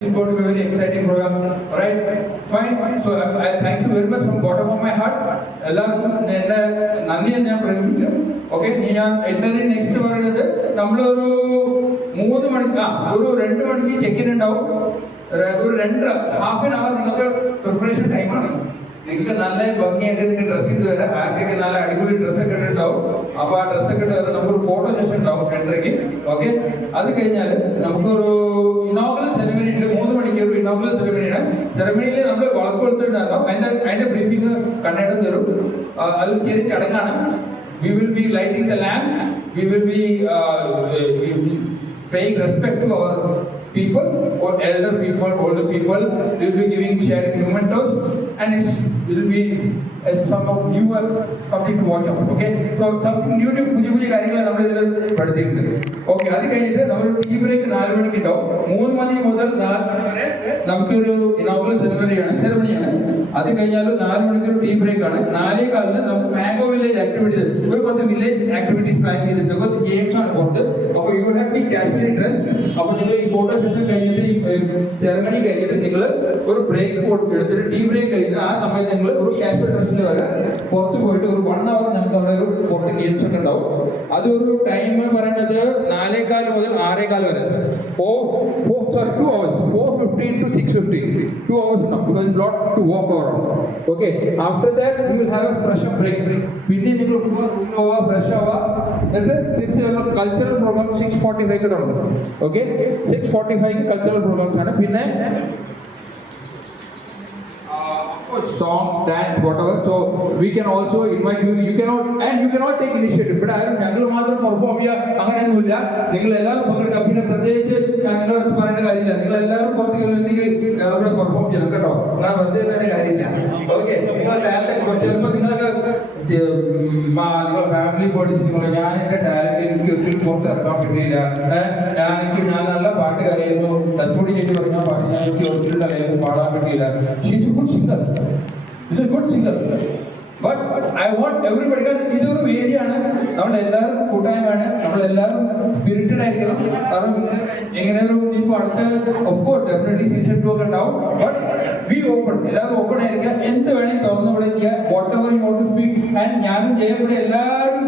It's going to be a very exciting program. Right? Fine. So I thank you very much from bottom of my heart. എല്ലാവർക്കും എൻ്റെ നന്ദി ഞാൻ പ്രകടിപ്പിക്കും. Okay, ഞാൻ എൻ്റെ next പറയുന്നത് നമ്മളൊരു 3 മണിക്ക് ഒരു 2 മണിക്ക് ചെക്കിൻ ഉണ്ടാവും. ഒരു 2 ഹാഫ് ആൻ അവർ നിങ്ങൾക്ക് പ്രിപ്പറേഷൻ ടൈമാണ്. നിങ്ങൾക്ക് നല്ല ഭംഗിയായിട്ട് നിങ്ങൾക്ക് ഡ്രസ്സ് ചെയ്ത് വരാം. ആർക്കൊക്കെ നല്ല അടിപൊളി ഡ്രസ്സൊക്കെ ഇട്ടുണ്ടാവും. അപ്പോൾ ആ ഡ്രസ്സൊക്കെ ഇട്ട് വരാം. നമുക്കൊരു ഫോട്ടോ സെഷൻ ഉണ്ടാവും 2:30. ഓക്കെ, അത് കഴിഞ്ഞാൽ നമുക്കൊരു ഇനോഗ്രൽ സെറിമണി ഉണ്ട്. 3 മണിക്ക് ഒരു ഇനോഗ്രൽ സെറിമണിയാണ്. സെറിമണിയിൽ നമ്മൾ വളക്ക് കൊടുത്തിട്ടുണ്ടാകും. അതിന്റെ ബ്രീഫിംഗ് കണ്ണേട്ടം തരും. അതൊരു ചെറിയ ചടങ്ങാണ്. We will be lighting the lamp. We will be paying respect to our people, or elder people, older people. We will be sharing mementos, and it will be some of newer something to watch out. Okay, so something new പുതിയ കാര്യങ്ങൾ നമ്മൾ ഇതിൽ പഠിച്ചിട്ടുണ്ട്. Okay, അത് കഴിഞ്ഞിട്ട് നമ്മൾ tea break 4 മണിക്ക് ഉണ്ടാവും. 3 മണി മുതൽ 4 മണി വരെ നമുക്കൊരു ഇനോഗ്രൽ സെറിമണിയാണ്. അത് കഴിഞ്ഞാൽ 4 മണിക്ക് ഒരു ടീ ബ്രേക്ക് ആണ്. 4:15 നമുക്ക് മാംഗോ വില്ലേജ് ആക്ടിവിറ്റീസ്, ഇവിടെ കുറച്ച് വില്ലേജ് ആക്ടിവിറ്റീസ് പ്ലാൻ ചെയ്തിട്ടുണ്ട്. കുറച്ച് ഗെയിംസ് ആണ് പുറത്ത്. അപ്പോൾ you have be casually dressed. അപ്പോൾ നിങ്ങൾ ഈ ഫോട്ടോ സെഷൻ കഴിഞ്ഞിട്ട് ഈ സെറിമണി കഴിഞ്ഞിട്ട് നിങ്ങൾ ഒരു ബ്രേക്ക് എടുത്തിട്ട് ടീ ബ്രേക്ക് കഴിഞ്ഞിട്ട് ആ സമയത്ത് നിങ്ങൾ ഒരു കാഷ്വൽ ഡ്രസ്സിൽ വരാം. പുറത്ത് പോയിട്ട് ഒരു 1 അവർ നമുക്ക് അവിടെ ഒരു പുറത്ത് ഗെയിംസ് ഒക്കെ ഉണ്ടാവും. അതൊരു ടൈം പറയുന്നത് 4:15 മുതൽ 6:15 വരെ. 2 hours, 4:15 to 6:15. 2 hours now because it's lot to walk around. Okay, after that we will have a fresh up break. പിന്നെ നിങ്ങൾ റൂമിൽ പോവാ, ഫ്രഷ് ആവാ, എന്നിട്ട് തിരിച്ച് കൾച്ചറൽ പ്രോഗ്രാം 6:45 തുടങ്ങും. ഓക്കെ, 6:45 കൾച്ചറൽ പ്രോഗ്രാംസ് ആണ്. പിന്നെ song, dance, whatever. So we can also invite you. You cannot take initiative. But ആരും ഞങ്ങൾ മാത്രം പെർഫോം ചെയ്യുക അങ്ങനെയൊന്നുമില്ല. നിങ്ങൾ എല്ലാവരും പങ്കെടുക്കുക. പിന്നെ പ്രത്യേകിച്ച് ഞങ്ങളുടെ അടുത്ത് പറയേണ്ട കാര്യമില്ല. നിങ്ങൾ എല്ലാവരും പുറത്തേക്ക് ഇവിടെ പെർഫോം ചെയ്യണം കേട്ടോ. അങ്ങനെ വെറുതെ തരേണ്ട കാര്യമില്ല. ഓക്കെ, നിങ്ങളെ ടാലന്റ് ചിലപ്പോൾ നിങ്ങളൊക്കെ നിങ്ങളെ ഫാമിലി പഠിച്ചിട്ടുള്ള ഞാൻ എൻ്റെ ടാലന്റ് എനിക്ക് ഒരിക്കലും പുറത്ത് ഇറക്കാൻ പറ്റിയില്ല. ഞാൻ നല്ല പാട്ടുകാരായിരുന്നു. ഡസ്ബോഡി ചേച്ചി പറഞ്ഞ പാട്ട് ഞാൻ എനിക്ക് ഒരിക്കലും തലയിൽ പാടാൻ പറ്റിയില്ല. She's A good singer. He's a good singer. But I want everybody, ഇതൊരു വേദിയാണ്. നമ്മളെല്ലാവരും കൂട്ടായ്മയാണ്. നമ്മളെല്ലാവരും സ്പിരിറ്റഡ് ആയിരിക്കണം. കാരണം എങ്ങനെ ഒരു ഇപ്പോൾ അടുത്ത ഓഫ്കോഴ്സ് ഡെഫിനറ്റ്ലി സീസൺ 2 ഒക്കെ ഉണ്ടാവും. ബട്ട് ബി ഓപ്പൺ, എല്ലാവരും ഓപ്പൺ ആയിരിക്കുക. എന്ത് വേണമെങ്കിൽ തുറന്നു വിളിക്കുക. Whatever you want to speak. And ഞാനും ജയപ്പെടെ എല്ലാവരും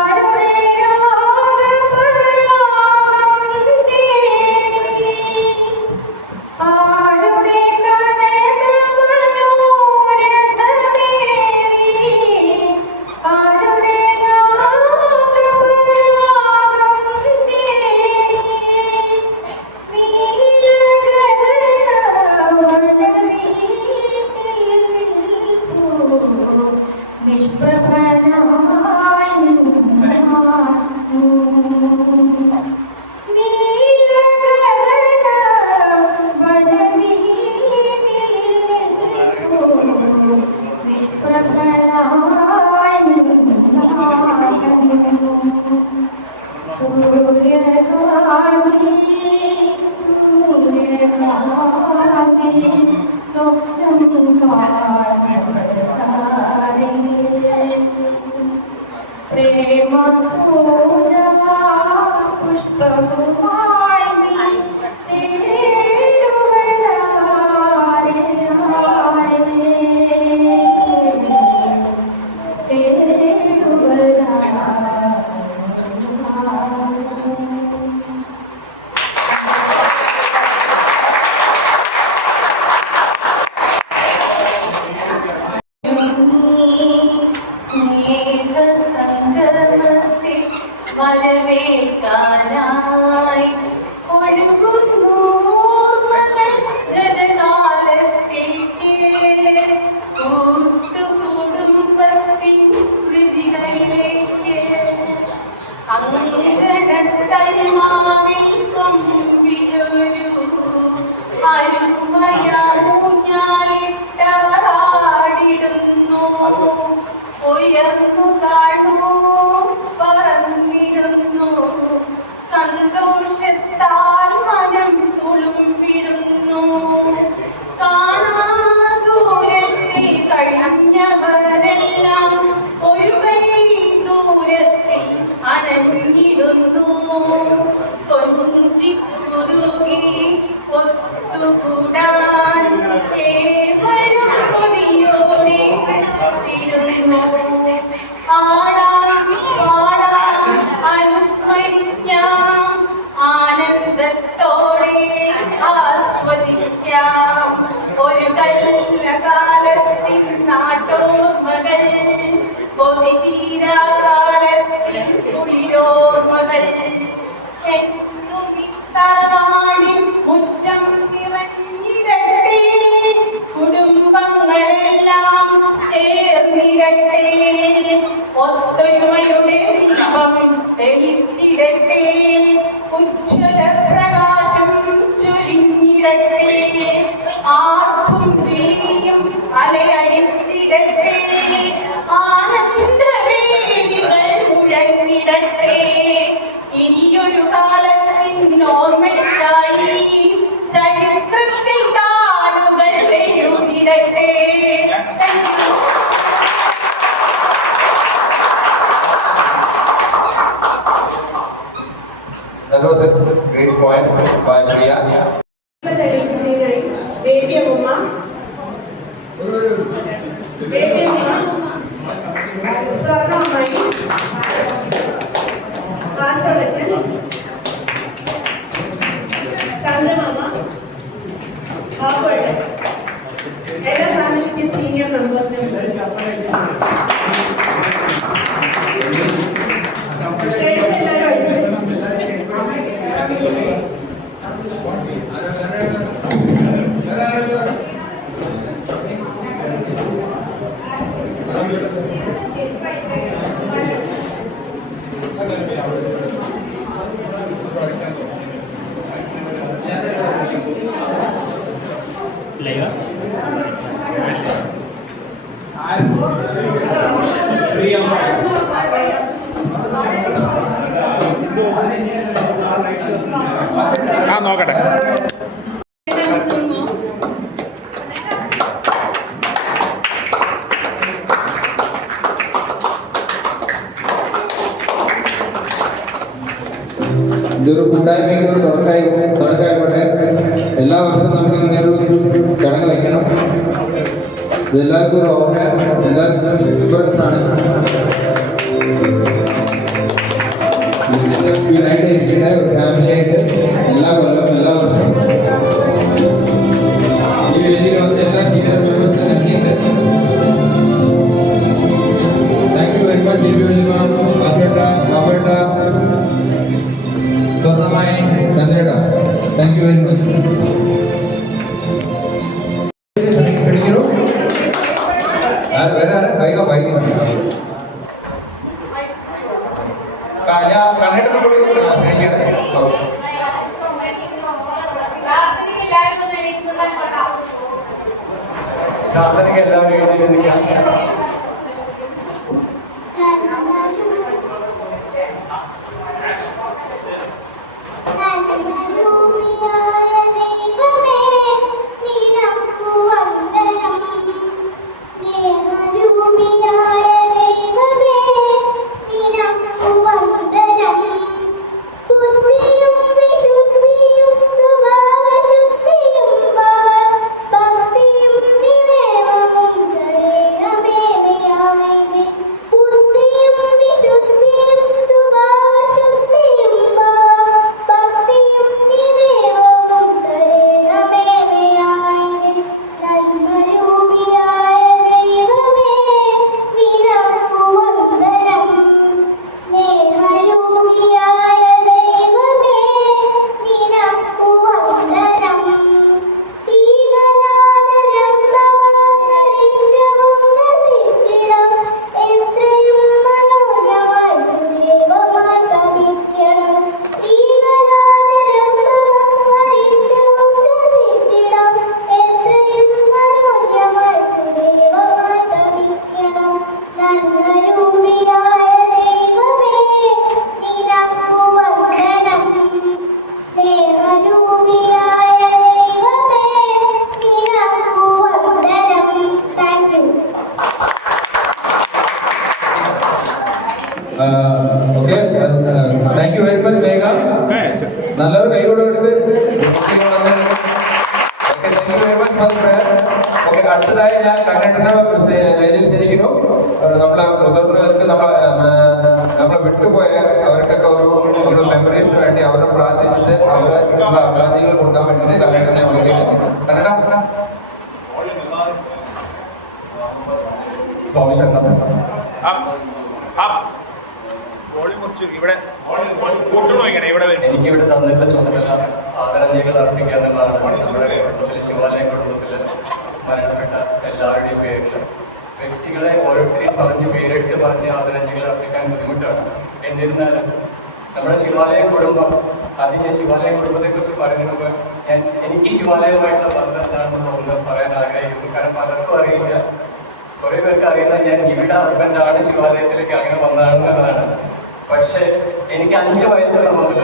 ആരുടെ നിഷ്പ്രഭനായി സൂര്യകാന്തി സൂര്യകാന്തി സ്വപ്നം പ്രേമ പൂജ പുഷ്പകുമാരി വരവേൽക്കാനായി ഒഴുകുന്നോർമ്മകൾ ഗതകാലത്തേക്ക് കൂട്ടുകുടുംബത്തിൻ സ്മൃതികളിലേക്ക് അങ്കണത്തൽമാവിൽ കൊമ്പിലൊരു അരുമയാഞ്ഞാലിട്ടവർ ആടിടുന്നു ഉയർന്നു താഴ്ന്നു പറന്നിടുന്നു സന്തോഷത്താൽ മനം തുളുമ്പിടുന്നു കാണാദൂരത്തിൽ കഴിഞ്ഞവരെല്ലാം ഒരു കൈ ദൂരത്തിൽ അണഞ്ഞിടുന്നു കൊഞ്ചിക്കുറുകി ഒത്തുകൂടാൻ ഏവരും കൊതിയോടെ എത്തിടുന്നു ആടാം പാടാം അനുസ്മരിക്കാം ആനന്ദത്തോടെ ആസ്വദിക്കാം ഒരു കല്ലകാലത്തിൻ നാട്ടോർമ്മകൾ കൊതിതീരാകാലത്തിൻ കുളിരോർമ്മകൾ തറവാടിൻ മുറ്റം നിറഞ്ഞിടട്ടെ കുടുംബങ്ങളെല്ലാം ചേർന്നിടട്ടെ ഒത്തൊരുമയുടെ ദീപം തെളിച്ചിടട്ടെ ഉജ്ജ്വല പ്രകാശം ചൊരിഞ്ഞിടട്ടെ ആർക്കും വിളിയും അലയടിച്ചിടട്ടെ ആനന്ദവേദികൾ മുഴങ്ങിടട്ടെ ഇനിയൊരു കാലത്തിൻ ഓർമ്മയ്ക്കായി ചരിത്രത്തിൽ താളുകൾ എഴുതിടട്ടെ. That was a great point by Priya. Chandramama, Howard, എല്ലാ ഫാമിലിക്കും സീനിയർ മെമ്പേഴ്സിനെ നോക്കട്ടെ. ഇതൊരു കൂട്ടായ്മയ്ക്ക് ഒരു തുടക്കമായിക്കോട്ടെ. എല്ലാ വർഷവും നമുക്ക് ഇങ്ങനെ ഒരു ചടങ്ങ് വയ്ക്കണം. ഇതെല്ലാവർക്കും ഒരു ഓർമ്മ, എല്ലാവർക്കും വിവരത്തിനാണ് ഫീലായിട്ട് ഇരിക്കട്ടെ. ഫാമിലിയായിട്ട് എല്ലാ കൊല്ലം എല്ലാ വർഷവും ഈ വേദിയിൽ വന്ന് എല്ലാ സീനിയർ മെമ്പേഴ്സിനും എത്തിയിട്ട് താങ്ക് യു വെരി മച്ച്. സ്വർണ്ണമായി ചന്ദ്രേട്ടാ, താങ്ക് യു വെരി മച്ച്. കണ്ണേട്ടനെ കൂടി ക്ഷണിക്കട്ടെ. പ്രാർത്ഥനയ്ക്ക് എല്ലാവരും എഴുതി നിൽക്കാം. Okay, thank you very much Megha. നല്ലൊരു കൈ കൊടുത്ത് ഓക്കെ. അടുത്തതായി ഞാൻ കണ്ണേട്ടനെ വേദിയിൽ ക്ഷണിക്കുന്നു. നമ്മളെ മുതിർന്നവർക്ക് നമ്മളെ വിട്ടുപോയ അവർക്കൊക്കെ ഒരു മെമ്മറീസിന് വേണ്ടി അവരെ പ്രാർത്ഥിച്ചിട്ട് അവരെ അഭിപ്രായങ്ങൾ കൊടുക്കാൻ വേണ്ടിയിട്ട് കണ്ണേട്ടനെ വിളിക്കുന്നു. കന്നഡ സ്വാമി ശരണം. എനിക്കിവിടെ തന്നിട്ടുള്ള ചുമതല ആദരാഞ്ജലികൾ അർപ്പിക്കുക എന്നുള്ളതാണ്. നമ്മുടെ കുടുംബത്തിലെ ശിവാലയ കുടുംബത്തില് മരണപ്പെട്ട എല്ലാവരുടെയും പേരിൽ വ്യക്തികളെ ഓരോരുത്തരെയും പേരെടുത്ത് പറഞ്ഞ് ആദരാഞ്ജലികൾ അർപ്പിക്കാൻ ബുദ്ധിമുട്ടാണ്. എന്നിരുന്നാലും നമ്മുടെ ശിവാലയ കുടുംബം, അതിൻ്റെ ശിവാലയ കുടുംബത്തെ കുറിച്ച് പറയുന്നത് എനിക്ക് ശിവാലയവുമായിട്ടുള്ള ബന്ധം എന്താണെന്ന് ഒന്ന് പറയാൻ ആഗ്രഹിക്കുന്നു. കാരണം പലർക്കും അറിയില്ല. കുറെ പേർക്ക് അറിയുന്നത് ഞാൻ ഇവിടെ ഹസ്ബൻഡാണ് ശിവാലയത്തിലേക്ക് അങ്ങനെ വന്നതാണെന്നുള്ളതാണ്. പക്ഷെ എനിക്ക് 5 വയസ്സുള്ള മുതൽ,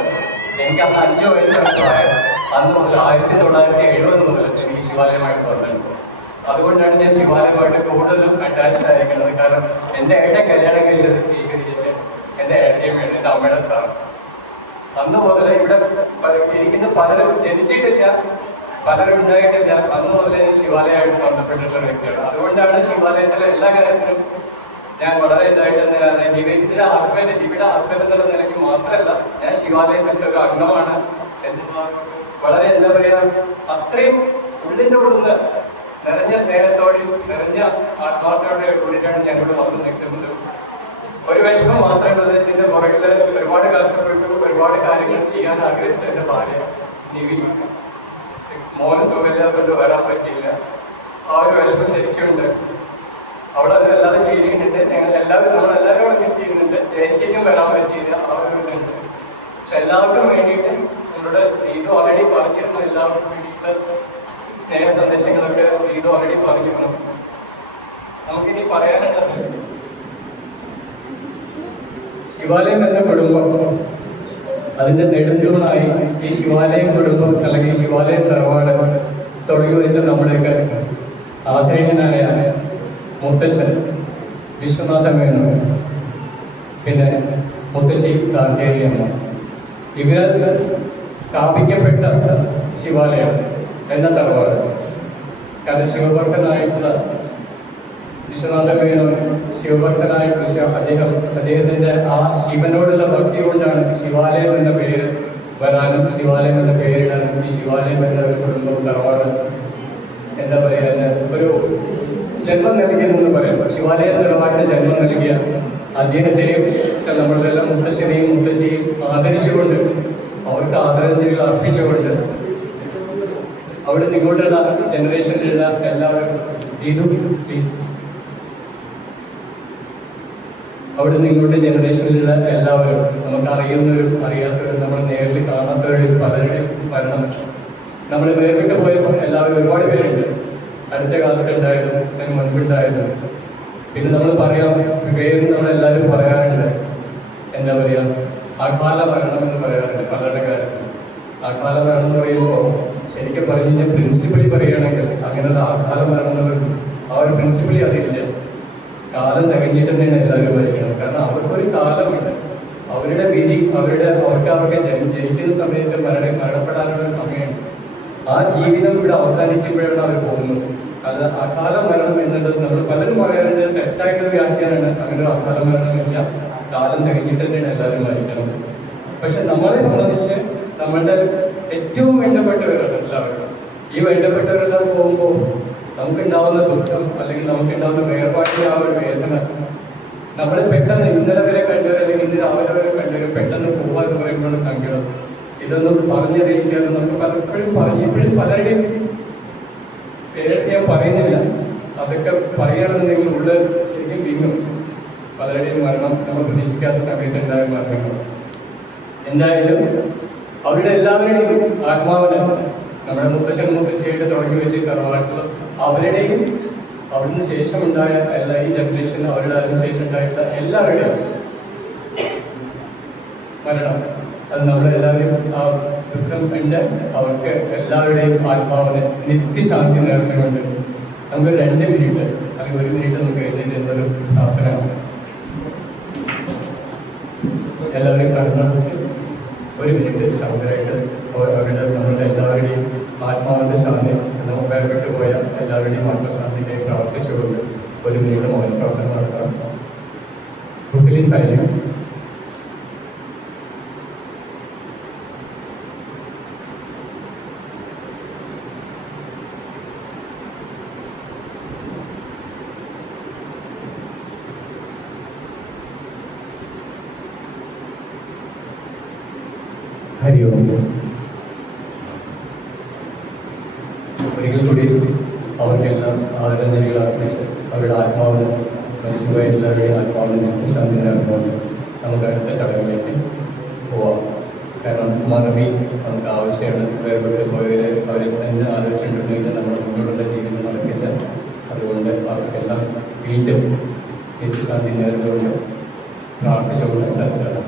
എനിക്ക് അന്ന് 5 വയസ്സാണ് പ്രായം. അന്ന് മുതൽ 1970 മുതൽ എനിക്ക് ശിവാലയമായിട്ട് ബന്ധമുണ്ട്. അതുകൊണ്ടാണ് ഞാൻ ശിവാലയമായിട്ട് കൂടുതലും അറ്റാച്ച്ഡ് ആയിരിക്കുന്നത്. കാരണം എൻ്റെ ഏട്ടൻ കല്യാണം കഴിച്ചത് ശേഷം എൻ്റെ ഏട്ടയും വേണ്ടി എൻ്റെ അമ്മയുടെ സ്ഥാനം. അന്ന് മുതൽ ഇവിടെ ഇരിക്കുന്ന പലരും ജനിച്ചിട്ടില്ല, പലരും ഉണ്ടായിട്ടില്ല. അന്ന് മുതൽ ഞാൻ ശിവാലയമായിട്ട് ബന്ധപ്പെട്ടിട്ടുള്ള വ്യക്തിയാണ്. അതുകൊണ്ടാണ് ശിവാലയത്തിലെ എല്ലാ കാര്യത്തിലും ഞാൻ വളരെ ഇതായിട്ട് നിവേദിതയുടെ ഹസ്ബൻഡ് എന്നുള്ള നിലയ്ക്ക് മാത്രമല്ല, ഞാൻ ശിവാലയത്തിന്റെ ഒരു അംഗമാണ്. വളരെ എന്താ പറയാ, അത്രയും ഉള്ളിൻ്റെ ഉള്ളിൽ നിറഞ്ഞ സ്നേഹത്തോടെയും നിറഞ്ഞ ആത്മാർത്ഥയോടെ കൂടിയിട്ടാണ് ഞാനിവിടെ വന്ന് നിൽക്കുന്നത്. ഒരു വിഷമം മാത്രമേ ഇതിന്റെ പുറകിൽ ഒരുപാട് കഷ്ടപ്പെട്ടു ഒരുപാട് കാര്യങ്ങൾ ചെയ്യാൻ ആഗ്രഹിച്ച എൻ്റെ ഭാര്യ നിവി, മോന് സുഖമില്ലാതെ വരാൻ പറ്റിയില്ല. ആ ഒരു വിഷമം ശരിക്കുണ്ട്. അവിടെ അത് അല്ലാതെ ഫീൽ ചെയ്യുന്നുണ്ട്. നമ്മളെല്ലാവരും മിസ് ചെയ്യുന്നുണ്ട്. ജയശ്രീക്കും വരാൻ പറ്റിയില്ല, ആ ഒരു ഇതുണ്ട്. പക്ഷെ എല്ലാവർക്കും വേണ്ടിയിട്ട് നമ്മളുടെ ഇത് ഓൾറെഡി പറഞ്ഞിരുന്നു. എല്ലാവർക്കും വേണ്ടിയിട്ട് സ്നേഹ സന്ദേശങ്ങളൊക്കെ ഇത് ഓൾറെഡി പറഞ്ഞിരുന്നു. നമുക്കിനി പറയാനുള്ളത്, ശിവാലയം എന്ന കുടുംബം അതിന്റെ നെടുന്തൂണായി ഈ ശിവാലയം കുടുംബം അല്ലെങ്കിൽ ശിവാലയം തറവാട് തുടങ്ങി വെച്ച നമ്മുടെയൊക്കെ ആദരണീയനായ മുത്തശ്ശൻ വിശ്വനാഥ മേനോൻ, പിന്നെ മുത്തശ്ശി കാർത്തേരിയമ്മ, ഇവരാൽ സ്ഥാപിക്കപ്പെട്ട ശിവാലയം എന്ന തറവാട്. കാരണം ശിവഭക്തനായിട്ടുള്ള വിശ്വനാഥ മേനോൻ ശിവഭക്തനായിട്ടുള്ള അദ്ദേഹത്തിന്റെ ആ ശിവനോടുള്ള ഭക്തി കൊണ്ടാണ് ശിവാലയം എന്ന പേര് വരാനും ശിവാലയം എന്ന പേരിടാനും ഈ ശിവാലയം എന്ന ഒരു കുടുംബം തറവാട് എന്താ പറയുക ഒരു ജന്മം നൽകിയെന്ന് പറയാം. ശിവാലയ തറവാടിന് ജന്മം നൽകിയ അദ്ദേഹത്തെയും നമ്മളുടെല്ലാം മുത്തശ്ശനെയും മുത്തശ്ശിയും ആദരിച്ചുകൊണ്ട് അവർക്ക് ആദരാഞ്ജലികൾ അർപ്പിച്ചുകൊണ്ട് അവിടെ ഇങ്ങോട്ടുള്ള ജനറേഷനിലുള്ള എല്ലാവരും ദീദു പ്ലീസ്, അവിടെ ഇങ്ങോട്ട് ജനറേഷനിലുള്ള എല്ലാവരും നമുക്ക് അറിയുന്നവരും അറിയാത്തവരും നമ്മൾ നേരിട്ട് കാണാത്തവരും പലരുടെയും മരണം നമ്മൾ വേർവിട്ട് പോയപ്പോൾ എല്ലാവരും ഒരുപാട് പേരുണ്ട്. അടുത്ത കാലത്ത് ഉണ്ടായതും അതിന് മുൻപുണ്ടായതും. പിന്നെ നമ്മൾ പറയാം, പേര് നമ്മളെല്ലാവരും പറയാറുണ്ട്, എന്താ പറയുക, അകാല മരണം എന്ന് പറയാറുണ്ട് പലരുടെ കാര്യത്തിൽ. അകാല മരണം എന്ന് പറയുമ്പോൾ ശരിക്കും പറഞ്ഞു കഴിഞ്ഞാൽ പ്രിൻസിപ്പളി പറയുകയാണെങ്കിൽ അങ്ങനെയുള്ള അകാല മരണം എന്നുള്ളത് ആ ഒരു പ്രിൻസിപ്പളി അതില്ല. കാലം തികഞ്ഞിട്ട് തന്നെയാണ് എല്ലാവരും മരിക്കണം. കാരണം അവർക്കൊരു കാലമുണ്ട്, അവരുടെ വിധി, അവർക്ക് ജനിക്കുന്ന സമയത്ത് മരണപ്പെടാനുള്ള സമയമുണ്ട്. ആ ജീവിതം ഇവിടെ അവസാനിക്കുമ്പോഴാണ് അവർ പോകുന്നത്. അത് അകാല മരണം എന്നുള്ളത് നമ്മൾ പലരും പറയാറുണ്ട്, തെറ്റായിട്ടൊരു വ്യാഖ്യാനമാണ്. അങ്ങനെ ഒരു അകാല മരണമില്ല, കാലം തികഞ്ഞിട്ട് തന്നെയാണ് എല്ലാവരും മരിക്കുന്നത്. പക്ഷെ നമ്മളെ സംബന്ധിച്ച് നമ്മളുടെ ഏറ്റവും വേണ്ടപ്പെട്ടവരാണ് എല്ലാവരും. ഈ വേണ്ടപ്പെട്ടവരെല്ലാം പോകുമ്പോൾ നമുക്കുണ്ടാവുന്ന ദുഃഖം അല്ലെങ്കിൽ നമുക്കുണ്ടാവുന്ന വേർപാടിന്റെ ആ ഒരു വേദന, നമ്മൾ പെട്ടെന്ന് ഇന്നലെ വരെ കണ്ടവർ അല്ലെങ്കിൽ ഇന്ന് രാവിലെ വരെ കണ്ടവർ പെട്ടെന്ന് പോകാന്ന് പറയുമ്പോഴാണ് സങ്കടം. ഇതൊന്നും പറഞ്ഞറിയിക്കാതെ നമുക്ക് പലപ്പോഴും ഇപ്പോഴും പലരുടെയും പേരെടുത്ത് ഞാൻ പറയുന്നില്ല, അതൊക്കെ പറയുകയാണെന്നുണ്ടെങ്കിൽ ഉള്ളിൽ ശരിക്കും വീങ്ങും. പലരുടെയും മരണം നമ്മൾ പ്രതീക്ഷിക്കാത്ത സമയത്ത് ഉണ്ടായ മരണങ്ങൾ. എന്തായാലും അവരുടെ എല്ലാവരുടെയും ആത്മാവിന് നമ്മുടെ മുത്തശ്ശിയായിട്ട് തുടങ്ങി വെച്ച് തറവാട്ടിൽ അവരുടെയും അവിടുന്ന് ശേഷം ഉണ്ടായ എല്ലാ ഈ ജനറേഷനും അവരുടെ അതിനുശേഷം ഉണ്ടായിട്ടുള്ള എല്ലാവരുടെയും മരണം, അത് നമ്മളെല്ലാവരും ആ ദുഃഖം ഉണ്ട്. അവർക്ക് എല്ലാവരുടെയും ആത്മാവിന് നിത്യശാന്തി നേർന്നുകൊണ്ട് നമുക്ക് 2 മിനിറ്റ് അല്ലെങ്കിൽ 1 മിനിറ്റ് നമുക്ക് എഴുന്നേറ്റ് എന്നൊരു പ്രാർത്ഥന എല്ലാവരെയും കടന്നുവച്ച് 1 മിനിറ്റ് ശാന്തരായിട്ട് നമ്മളുടെ എല്ലാവരുടെയും ആത്മാവിന്റെ ശാന്തി, നമ്മൾ വേർപെട്ട് പോയ എല്ലാവരുടെയും ആത്മശാന്തിക്കായി പ്രാർത്ഥിച്ചുകൊണ്ട് 1 മിനിറ്റ് മൗന പ്രാർത്ഥന നടത്താം. റുക്കിലി സൈന്യം. ഹരി ഓം. ഒരിക്കൽ കൂടി അവർക്കെല്ലാം ആദരാഞ്ജലികൾ അർപ്പിച്ച് അവരുടെ ആത്മാവിന്, മനുഷ്യമായ എല്ലാവരുടെയും ആത്മാവിന് നിത്യശാന്തി നേർന്നുകൊണ്ട് നമുക്ക് അടുത്ത ചടങ്ങിലേക്ക് പോവാം. കാരണം മറവി നമുക്ക് ആവശ്യമാണ്. വേർപെട്ട് പോയവരെ അവരെ തന്നെ ആലോചിച്ചിട്ടുണ്ടെങ്കിൽ നമ്മുടെ മുന്നോട്ടുള്ള ജീവിതം നടക്കില്ല. അതുകൊണ്ട് അവർക്കെല്ലാം വീണ്ടും നിത്യശാന്തി നേർന്നുകൊണ്ട് പ്രാർത്ഥിച്ചുകൊണ്ട്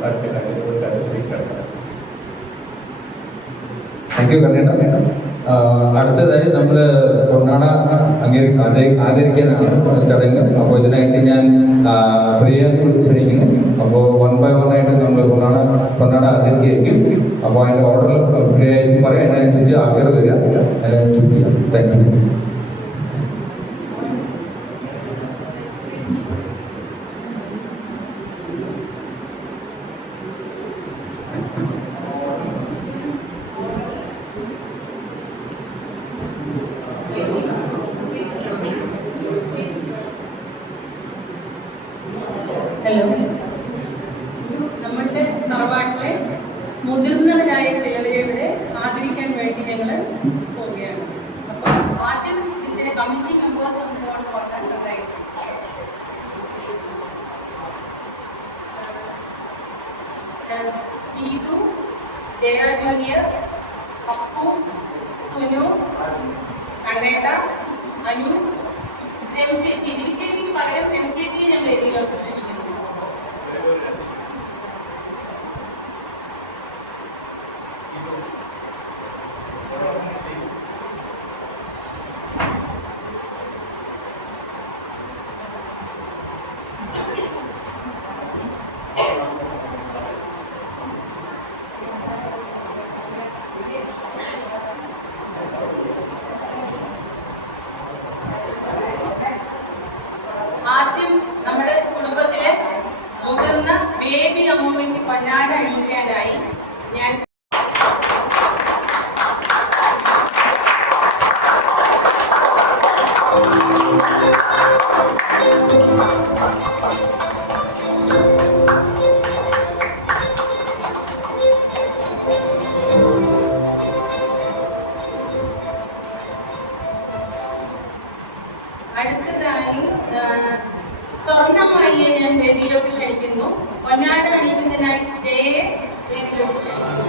അടുത്ത കാര്യത്തിലേക്ക് കിടക്കണം. താങ്ക് യു കർണേട്ട. അടുത്തതായി നമ്മൾ പൊന്നാട ആദരിക്കാനാണ് ചടങ്ങ്. അപ്പോൾ ഇതിനായിട്ട് ഞാൻ പ്രിയ ക്ഷണിക്കുന്നു. അപ്പോൾ 1 by 1 ആയിട്ട് നമ്മൾ പൊന്നാട ആദരിക്കുകയായിരിക്കും. അപ്പോൾ അതിൻ്റെ ഓർഡറിൽ പ്രിയ പറയാം, അതിനനുസരിച്ച് ആൾക്കാർ വരിക, അതിനെ ചൂസ് ചെയ്യാം. Thank you. ഹലോ, നമ്മളുടെ തറവാട്ടിലെ മുതിർന്നവരായ ചിലവരെ ഇവിടെ ആദരിക്കാൻ വേണ്ടി ഞങ്ങൾ പോവുകയാണ്. അപ്പം ആദ്യം ഇതിന്റെ കമ്മിറ്റി മെമ്പേഴ്സ് ഒന്നുകൊണ്ട് പറഞ്ഞിട്ടുണ്ടായി. ദീതു, ജയ ജൂനിയർ, അപ്പു, സുനു, കണ്ണേട്ട, അനു, രവി ചേച്ചി. രവി ചേച്ചിക്ക് പകരം രവി ചേച്ചിയെ ഞാൻ വേദിയിലോട്ട് ക്ഷണിക്കുന്നു. ആദ്യം നമ്മുടെ കുടുംബത്തിലെ മുതിർന്ന ബേബി അമ്മൂമ്മയ്ക്ക് പൊന്നാട അണിയിക്കാനായി ഞാൻ അടുത്തതായി സ്വർണ്ണമായിയെ ഞാൻ വേദിയിലോട്ട് ക്ഷണിക്കുന്നു. പൊന്നാട അണിയിക്കുന്നതിനായി ജയെ വേദിയിലോട്ട് ക്ഷണിക്കുന്നു.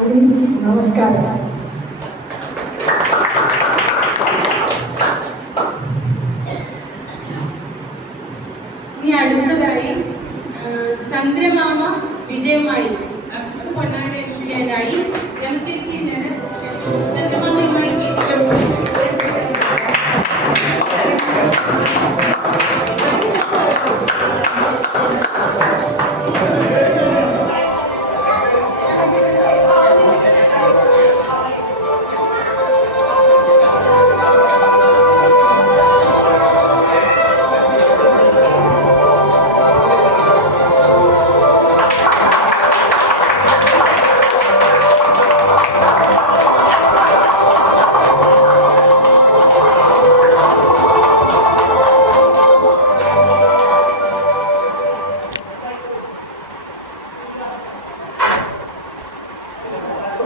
നന്ദി, നമസ്കാരം. ഇനി അടുത്തതായി ചന്ദ്രമാമ വിജയമായി അടുത്തത് പൊന്നാടി അണിയിക്കാനായി MCC ഞാൻ ചന്ദ്രമാമയുമായി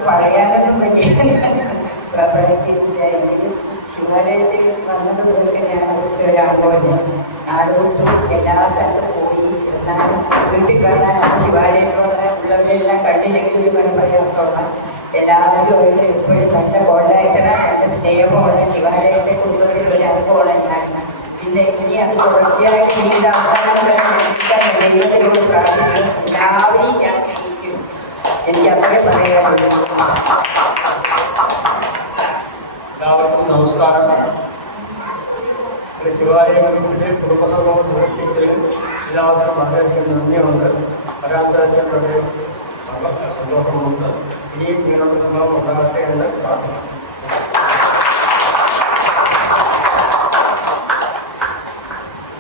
പറയാനൊന്നും പറ്റിയ പ്രാക്ടീസിലായെങ്കിലും ശിവാലയത്തിൽ വന്നതുപോലെ ഞാൻ അവിടുത്തെ ഒരാളോട് നാട് വിട്ടു എല്ലാ സ്ഥലത്തും പോയി. എന്നാലും വീട്ടിൽ വന്നാൽ നമ്മുടെ ശിവാലയത്തോടെ ഉള്ളവരെല്ലാം കണ്ടില്ലെങ്കിൽ ഒരു മനപ്രയാസമാണ്. എല്ലാവരുമായിട്ട് എപ്പോഴും നല്ല കോണ്ടാക്റ്റാണ്, നല്ല സ്നേഹമാണ്. ശിവാലയത്തെ കുടുംബത്തിൽ ഒരു അനുഭവമാണ് ഞാൻ. പിന്നെ ഇനി അത് തുടർച്ചയായിട്ട് ജീവിത അവസാനം വരെ ജീവിക്കാൻ ദൈവത്തിനോട് പ്രാർത്ഥിക്കുന്നു. എല്ലാവരെയും ഞാൻ സ്നേഹിക്കും. എനിക്ക് അത്രേ പറയാനുള്ളൂ. എല്ലാവർക്കും നമസ്കാരം. ശിവാലയ കമ്മിറ്റിയുടെ കുടുംബസംഘം സംഘടിപ്പിച്ചതിൽ എല്ലാവർക്കും വളരെയധികം നന്ദിയുണ്ട്. വരാൻ സാധിച്ചത് വളരെ സന്തോഷമുണ്ട്. ഇനിയും ഇങ്ങനത്തെ സംഭവം ഉണ്ടാകട്ടെ എന്ന് പ്രാർത്ഥിക്കുന്നു.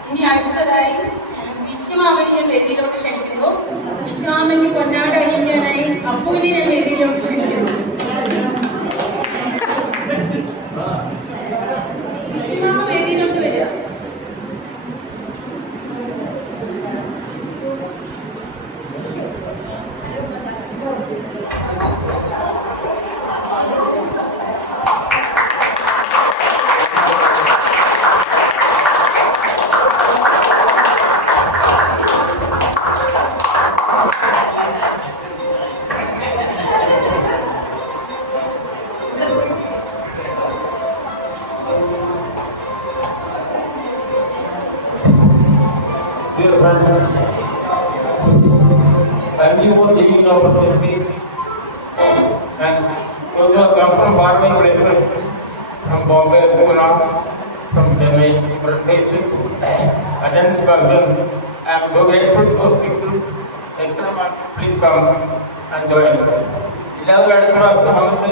ഇനി അടുത്തതായി വിശ്വമാമനെ ഞാൻ വേദിയിലോട്ട് ക്ഷണിക്കുന്നു. വിശ്വമാമയ്ക്ക് പൊന്നാട് അണിയിക്കാനായി അപ്പുവിനെ ഞാൻ വേദിയിലോട്ട് ക്ഷണിക്കുന്നു. വിശ്വമാമ വേദിയിലോട്ട് വരിക. Dear friends, thank you for giving the opportunity. And those who have come from faraway places, from Bombay, Pune, from Chennai, different places, attend this function. I am so grateful to those people. Next time, please come and join us. എല്ലാവരും അടുത്ത പ്രാവശ്യം വന്നിട്ട്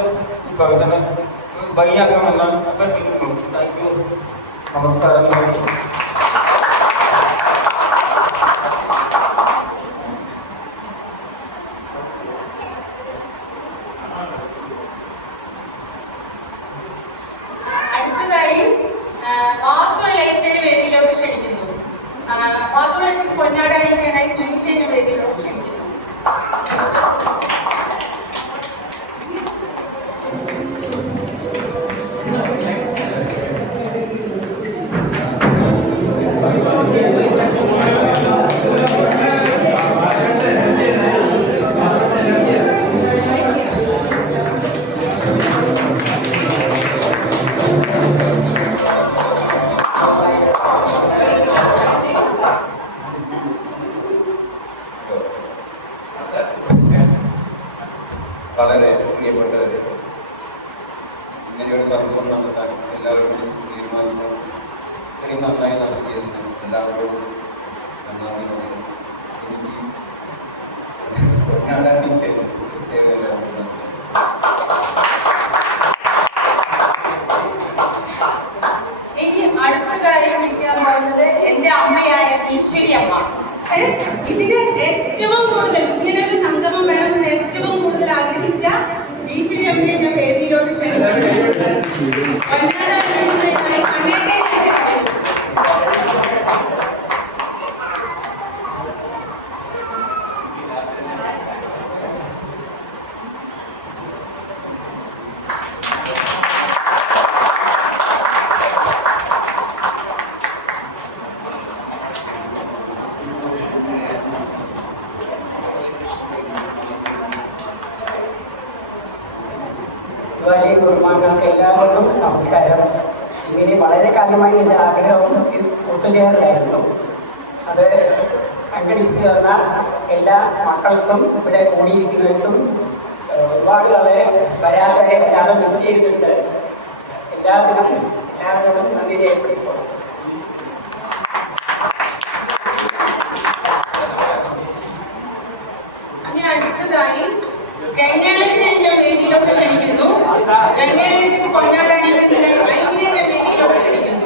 ഈ ഫംഗ്ഷന് ഭംഗിയാക്കാമെന്ന് അഭ്യർത്ഥിക്കുന്നു. Thank you. നമസ്കാരം. അടുത്തതായി വാസുളേച്ചയെ വേദിയിലോട്ട് ക്ഷണിക്കുന്നു. വാസുളേച്ചയ്ക്ക് പൊന്നാട് അണിയിക്കാനായി സുനിലിനെ ഞാൻ വേദിയിലോട്ട് ക്ഷണിക്കുന്നു. വളരെ പ്രിയപ്പെട്ടവരെ, ഇങ്ങനെയൊരു സംഭവം നടത്താൻ എല്ലാവരും തീരുമാനിച്ചു. ഇത്രയും നന്നായി നടത്തിയതിന് എല്ലാവരോടും നന്ദി പറയുന്നു. എനിക്ക് ഇനി അടുത്തതായി വിളിക്കാൻ പോകുന്നത് എന്റെ അമ്മയായ ഈശ്വരി അമ്മ. ഇതിന് ഏറ്റവും കൂടുതൽ ഇങ്ങനെ ഒരു സംഗമം വേണമെന്ന് ഏറ്റവും കൂടുതൽ ആഗ്രഹിച്ച ഈശ്വരി അമ്മയെ ഞാൻ വേദിയിലോട്ട് ക്ഷണിക്കുന്നു. ശിവാലയ കുടുംബാംഗങ്ങൾക്ക് എല്ലാവർക്കും നമസ്കാരം. ഇങ്ങനെ വളരെ കാലമായി എൻ്റെ ആഗ്രഹം ഒത്തുചേരലായിരുന്നു. അത് സംഘടിപ്പിച്ചു തന്ന എല്ലാ മക്കൾക്കും ഇവിടെ കൂടിയിരിക്കുന്നവർക്കും ഒരുപാട് വരാതെ മിസ് ചെയ്തിട്ടുണ്ട്. എല്ലാവരോടും നന്ദി രേഖപ്പെടുത്തുന്നു. ഇനി അടുത്തതായി ഗംഗാളേജിന്റെ വേദിയിലോട്ട് ക്ഷണിക്കുന്നു. ഗംഗാളേജിക്ക് കൊണ്ടാടാൻ ഐശ്വര്യന്റെ വേദിയിലോട്ട് ക്ഷണിക്കുന്നു.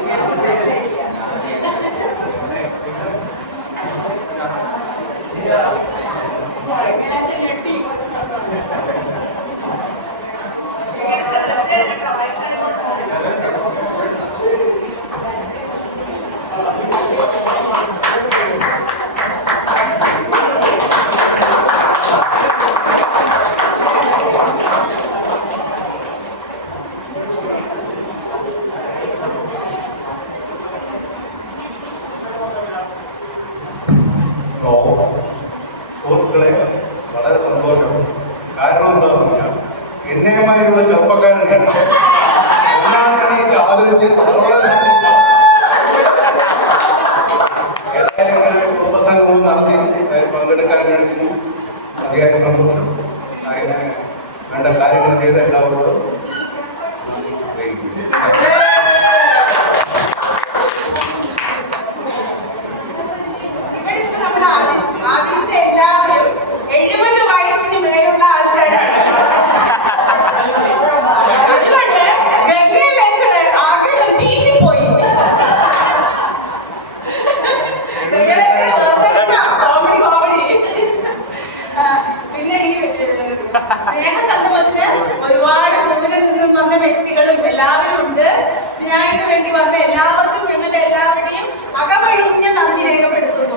സുഹൃത്തുക്കളെ, വളരെ സന്തോഷം. കാരണം എന്താ പറഞ്ഞാൽ എന്നെയുമായുള്ള ചെറുപ്പക്കാരനെയാണ് എനിക്ക് ആദരിച്ച് വളരെ സന്തോഷം. ഏതായാലും ഇങ്ങനെ കുടുംബസംഗമം നടത്തി അതിൽ പങ്കെടുക്കാൻ കഴിഞ്ഞു. അതിയായ സന്തോഷം. അതിന് വേണ്ട കാര്യങ്ങൾ ചെയ്ത എല്ലാവരോടും ആദരിച്ച എല്ലാവരും 70 വയസ്സിന് മേലുള്ള ആൾക്കാരാണ്. അതുകൊണ്ട് ഗംഗാലക്ഷ്മിയുടെ ആഗ്രഹം ചീറ്റിപ്പോയി. കോമഡി. പിന്നെ ഈ സ്നേഹസംഗമത്തിന് ഒരുപാട് ദൂരെ നിന്നും വന്ന വ്യക്തികളും എല്ലാവരും ഉണ്ട്. ഇതിനായിട്ട് വേണ്ടി വന്ന എല്ലാവർക്കും ഞങ്ങളുടെ എല്ലാവരുടെയും അകമഴിഞ്ഞ നന്ദി രേഖപ്പെടുത്തുന്നു.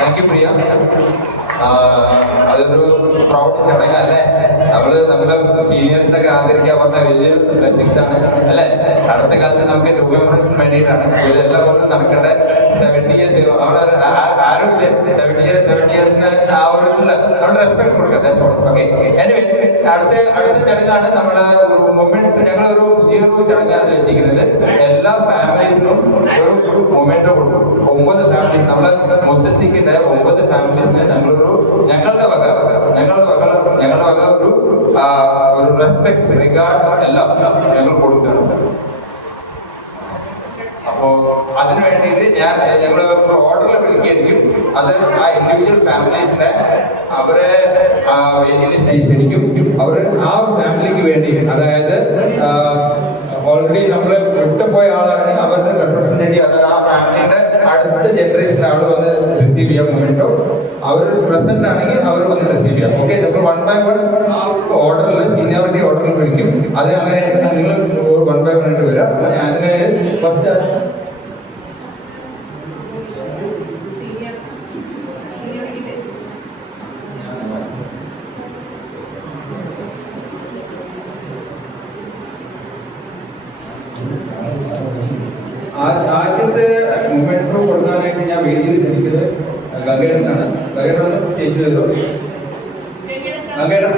താങ്ക് യു പ്രിയ. അതൊരു പ്രൗഡ് ചടങ്ങല്ലേ. നമ്മുടെ സീനിയേഴ്സിനൊക്കെ ആദരിക്കാൻ പറഞ്ഞ വലിയൊരു ബ്ലെസ്സിങ്സ് ആണ് അല്ലെ. അടുത്ത കാലത്ത് നമുക്ക് രൂപീകരണത്തിന് വേണ്ടിയിട്ടാണ് ഇതെല്ലാം കൊണ്ടും നടക്കേണ്ട. 70 ഇയേഴ്സ് അവിടെ ആരും 70 ഇയേഴ്സിന് ആ ഒരു നമ്മുടെ റെസ്പെക്ട് കൊടുക്കുക. ഓക്കെ. എനിവേ അടുത്ത ചടങ്ങാണ് നമ്മുടെ മൊമെന്റ്. ഞങ്ങളൊരു പുതിയൊരു ചടങ്ങാണ് വെച്ചിരിക്കുന്നത്. എല്ലാ ഫാമിലീസിനും ഒരു മൊമെന്റ് കൊടുക്കും. 9 ഫാമിലി നമ്മളെ മൊത്തത്തിക്കിന്റെ 9 ഫാമിലീസിന് ഞങ്ങളുടെ വക ഒരു റെസ്പെക്ട്, റിഗാർഡ് എല്ലാം ഞങ്ങൾ കൊടുക്കണം. അപ്പോ അതിനു വേണ്ടിയിട്ട് ഞങ്ങൾ ഓർഡറിൽ വിളിക്കുകയായിരിക്കും. അത് ആ ഇൻഡിവിജ്വൽ ഫാമിലീസിന്റെ അവരെ വേദിയിൽ ക്ഷണിക്കും. അവർ ആ ഒരു ഫാമിലിക്ക് വേണ്ടി, അതായത് ഓൾറെഡി നമ്മൾ വിട്ടുപോയ ആളാണെങ്കിൽ അവരുടെ റെപ്രസെന്റേറ്റീവ്, അതായത് ആ ഫാമിലിയുടെ അടുത്ത ജനറേഷൻ്റെ ആൾ വന്ന് റിസീവ് ചെയ്യാൻ വേണ്ടിട്ടോ, അവർ പ്രസന്റ് ആണെങ്കിൽ അവർ വന്ന് റിസീവ് ചെയ്യാം. ഓക്കെ. നമ്മൾ 1 by 1 ആ ഓർഡറിൽ സീനിയോറിറ്റി ഓർഡറിൽ വിളിക്കും. അത് അങ്ങനെ നിങ്ങൾ 1 by 1 ആയിട്ട് വരാം. അതിന് ഫസ്റ്റ് ആദ്യത്തെ മൊമെന്റോ കൊടുക്കാനായിട്ട് ഞാൻ വേദിയിൽ ക്ഷണിക്കുന്നത് ഗംഗേട്ടനാണ്. ഗംഗേട്ടൻ ഒന്ന് സ്റ്റേജിൽ വരുമോ? ഗംഗേട്ടൻ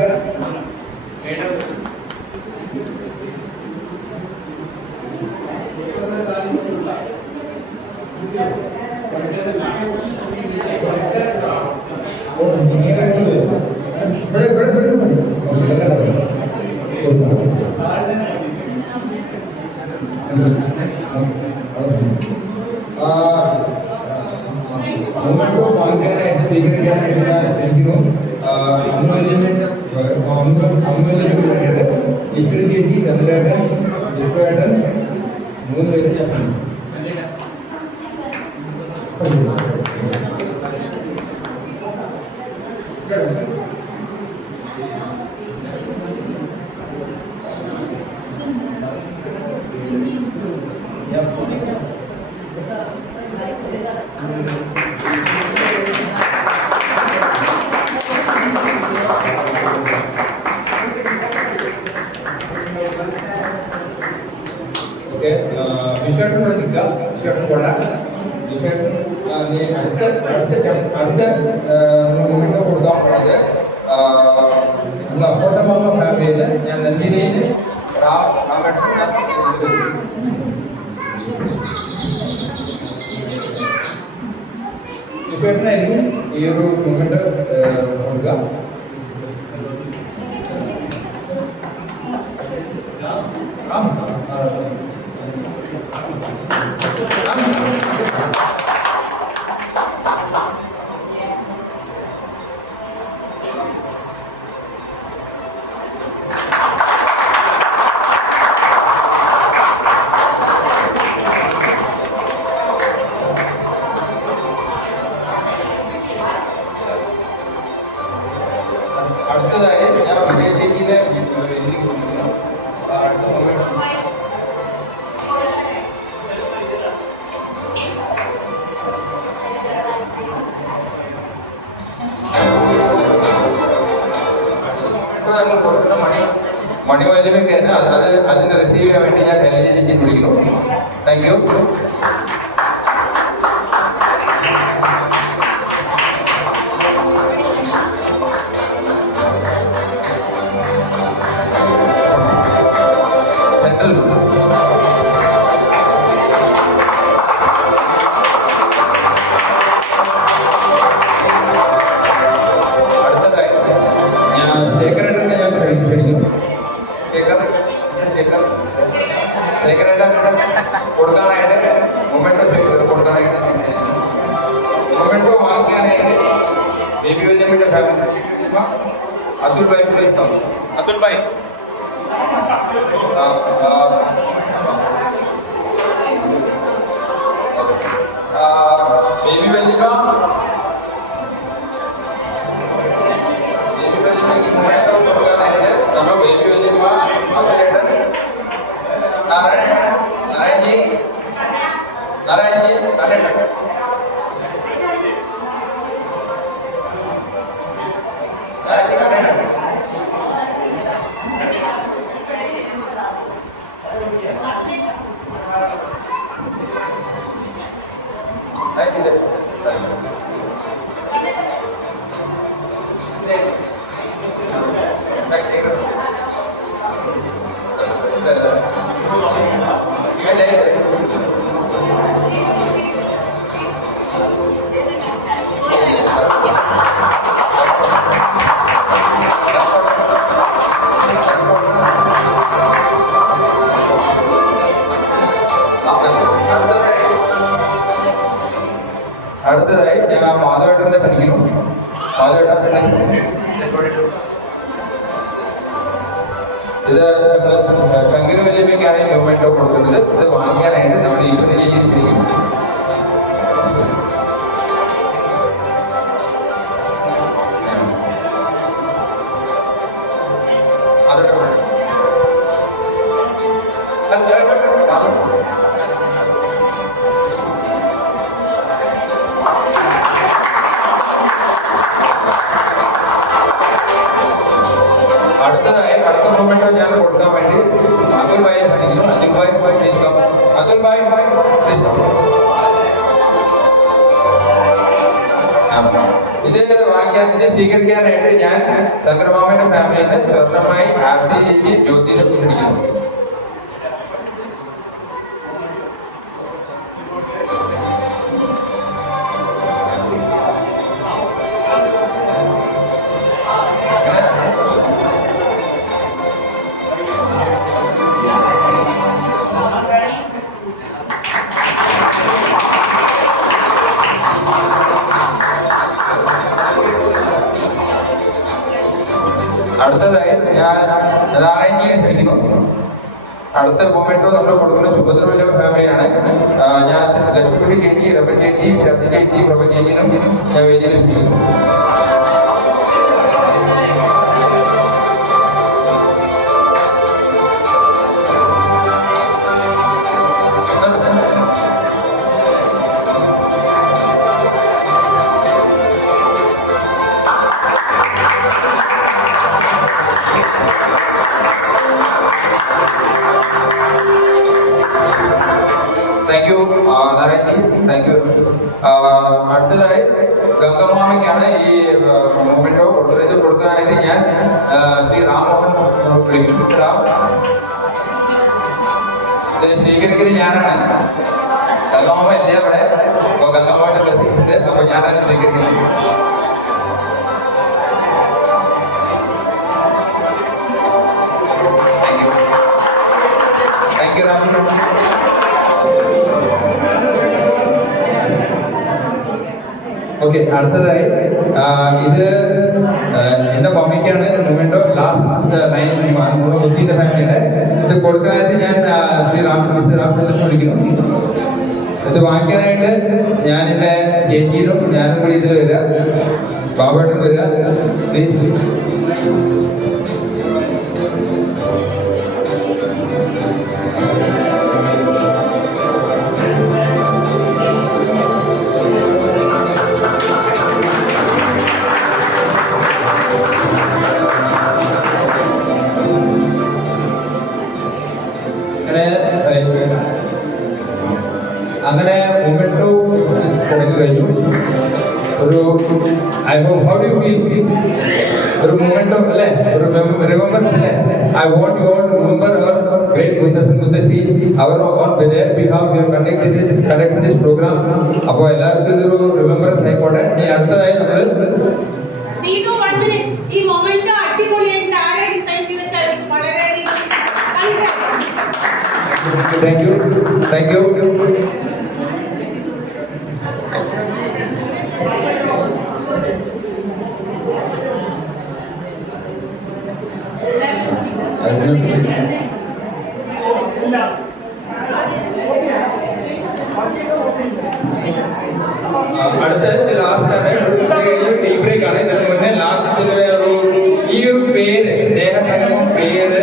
മൊമെന്റോ വാങ്ങിക്കാനായിട്ട് സ്വീകരിക്കാനായിട്ട് ഞാൻ ക്ഷണിക്കുന്നു. അമ്മൂല്യമ്മയ്ക്ക് വേണ്ടിയിട്ട് ഈശ്വരൻ ചേച്ചി, ചന്ദ്രേട്ടൻ, വിശ്വേട്ടൻ 3 പേരും ഞാൻ ഓക്കെ. വിശ്വേട്ടൻ കോട്ടമാമ ഫാമിലിയിൽ ഞാൻ നന്ദിനിയിൽ ഇപ്പോഴായിരിക്കും ഈ ഒരു മൂമെന്റ് കൊടുക്കുക. അടുത്തതായി ഞാൻ വിജയജിയുടെ ഇതിലേക്ക് കൊടുക്കുന്നു. അടുത്ത മൊമെന്റ് നമ്മൾ കൊടുക്കുന്ന മണിവല്യമൊക്കെയാണ് അതിന് റിസീവ് ചെയ്യാൻ വേണ്ടി ഞാൻ ശൈലജ വിളിക്കുന്നു. Thank you. അടുത്തതായി ഞാൻ ശേഖരേട്ടനെ ഞാൻ ക്ഷണിക്കുന്നു. ശേഖരേട്ടൻ കൊടുക്കാനായിട്ട് മൊമെന്റോ കൊടുക്കാനായിട്ട് മൊമെന്റോ വാങ്ങിക്കാനായിട്ട് ബേബി വല്യമ്മയുടെ ഫാമിലി അതുൽ ഭായ് പ്ലീസ്. അതുൽ ഭായ് ബേബി വല്യമ്മയ്ക്ക് മൊമെന്റോ കൊടുക്കാനായിട്ട് നമ്മൾ ബേബി വല്യമ്മ അതുലേട്ടൻ നാരായൺജി കണ്ണേട്ടൻ അടുത്തതായി ഞാൻ മാധവേട്ടനെ ക്ഷണിക്കുന്നു. ഇത് ശങ്കര വല്യമ്മയ്ക്കാണ് മൂവ്മെന്റ് കൊടുക്കുന്നത്. ഇത് വാങ്ങിക്കാനായിട്ട് നമ്മൾ ഈശ്വരനെ ക്ഷണിക്കും. അടുത്തതായി അടുത്ത മൂവ്മെന്റ് ഞാൻ കൊടുക്കാൻ വേണ്ടി അതുൽ ഭായി ക്ഷണിക്കുന്നു. അതുൽ ഭായ് ഇത് വാങ്ങിക്കാൻ ഇത് സ്വീകരിക്കാനായിട്ട് ഞാൻ ശങ്കരമാമന്റെ ഫാമിലിയിൽ സ്വർണ്ണമായി ആർത്തി ചേച്ചി ജ്യോതിനെ ക്ഷണിക്കുന്നു. അടുത്തതായി ഞാൻ നാരായൺജിയെ ക്ഷണിക്കുന്നു. അടുത്ത മൊമെന്റോ നമ്മൾ കൊടുക്കുന്ന സുഭദ്ര വല്ലഭ ഫാമിലിയാണ്. ഞാൻ ലക്ഷ്മി ചേച്ചി, റബൻ ചേച്ചി, ശക്തി ചേച്ചി, പ്രഭ ചേച്ചിനും ഞാൻ വേദിയിൽ ക്ഷണിക്കുന്നു. Thank you Narayanji, thank you. അടുത്തതായി ഗംഗമാമയ്ക്കാണ് ഈ മൂവ്മെന്റോ കൊടുക്കുന്നത്. ഇത് കൊടുക്കാനായിട്ട് ഞാൻ ശ്രീ രാമോഹൻ വിളിക്കുന്നു. രാം സ്വീകരിക്കുന്നത് ഞാനാണ്. ഗംഗാമ്മ എന്റെ അവിടെ ഗംഗാമ്മയുടെ ബ്ലെസ്സിംഗ്സ് ഉണ്ട്. അപ്പൊ ഞാനാണ് സ്വീകരിക്കുന്നത്. Thank you Ram. ഓക്കെ, അടുത്തതായി ഇത് എന്റെ മമ്മിക്കാണ് മൊമെന്റോ ലാസ്റ്റ് ലൈൻ ബുദ്ധിയുടെ ഫാമിലിയുടെ ഇത് കൊടുക്കാനായിട്ട് ഞാൻ ശ്രീ രാമചന്ദ്രൻ വിളിക്കുന്നു. ഇത് വാങ്ങിക്കാനായിട്ട് ഞാൻ എൻ്റെ ചേച്ചിയിലും ഞാനും കൂടി ഇതിൽ വരിക, ബാബുവേട്ടൻ വരിക പ്ലീസ്. അങ്ങനെ മൊമെന്റോ കൊടുത്തു കഴിഞ്ഞു. ഒരു I hope how do feel ഒരു മൊമെന്റോ അല്ലേ, ഒരു റിമെമ്പറൻസ് അല്ലേ. I want you all to remember our great മുത്തശ്ശൻ മുത്തശ്ശി അവർ on their behalf we are conducting this program. അപ്പോൾ എല്ലാവർക്കും ഇതൊരു റിമെമ്പറൻസ് ആയിക്കോട്ടെ. ഇനി അടുത്തതായി നമ്മൾ ഈ മൊമെന്റോ അടിപൊളിയായിട്ട് ആരെ ഡിസൈൻ ചെയ്ത വളരെ താങ്ക് യു. അടുത്ത ലാസ്റ്റ് ആണ് ടീ ബ്രേക്ക് ആണ്. ഇതിന് മുന്നേ ലാസ്റ്റ് ഈ ഒരു പേര് സ്നേഹസംഗമം പേര്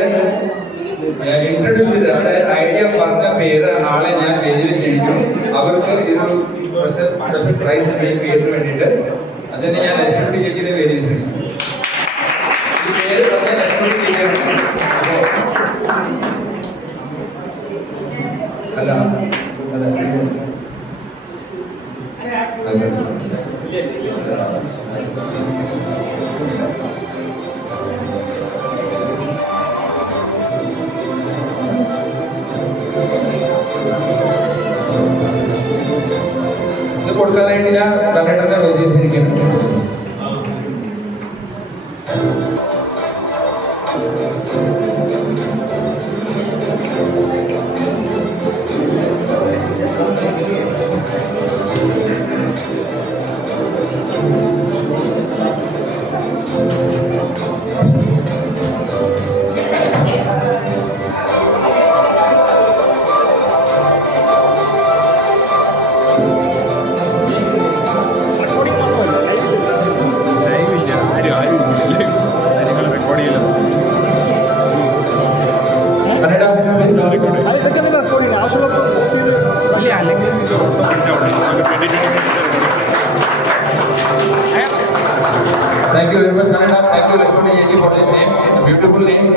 ഇൻട്രൊഡ്യൂസ് ചെയ്ത്, അതായത് ഐഡിയ പറഞ്ഞ പേര് ആളെ ഞാൻ വേദിയിൽ ക്ഷണിക്കും. അവർക്ക് ഇതൊരു സ്പെഷ്യൽ പ്രൈസ് ഉണ്ട് ഈ പേരിന് വേണ്ടിയിട്ട്. അതിന് ഞാൻ ലക്ഷ്മി ചേച്ചിയുടെ വേദിയിൽ ക്ഷണിക്കും. ഈ പേര് തന്നെ ലക്ഷ്മി ചേച്ചിയാണ്. അല്ല ഇത് കൊടുക്കാനായിട്ട് ഞാൻ കലണ്ടറിനെ വേദിയിരിക്കുന്നു. Thank you very much, Kannada. Thank you, Lakshmi Ji, for this name. Beautiful name.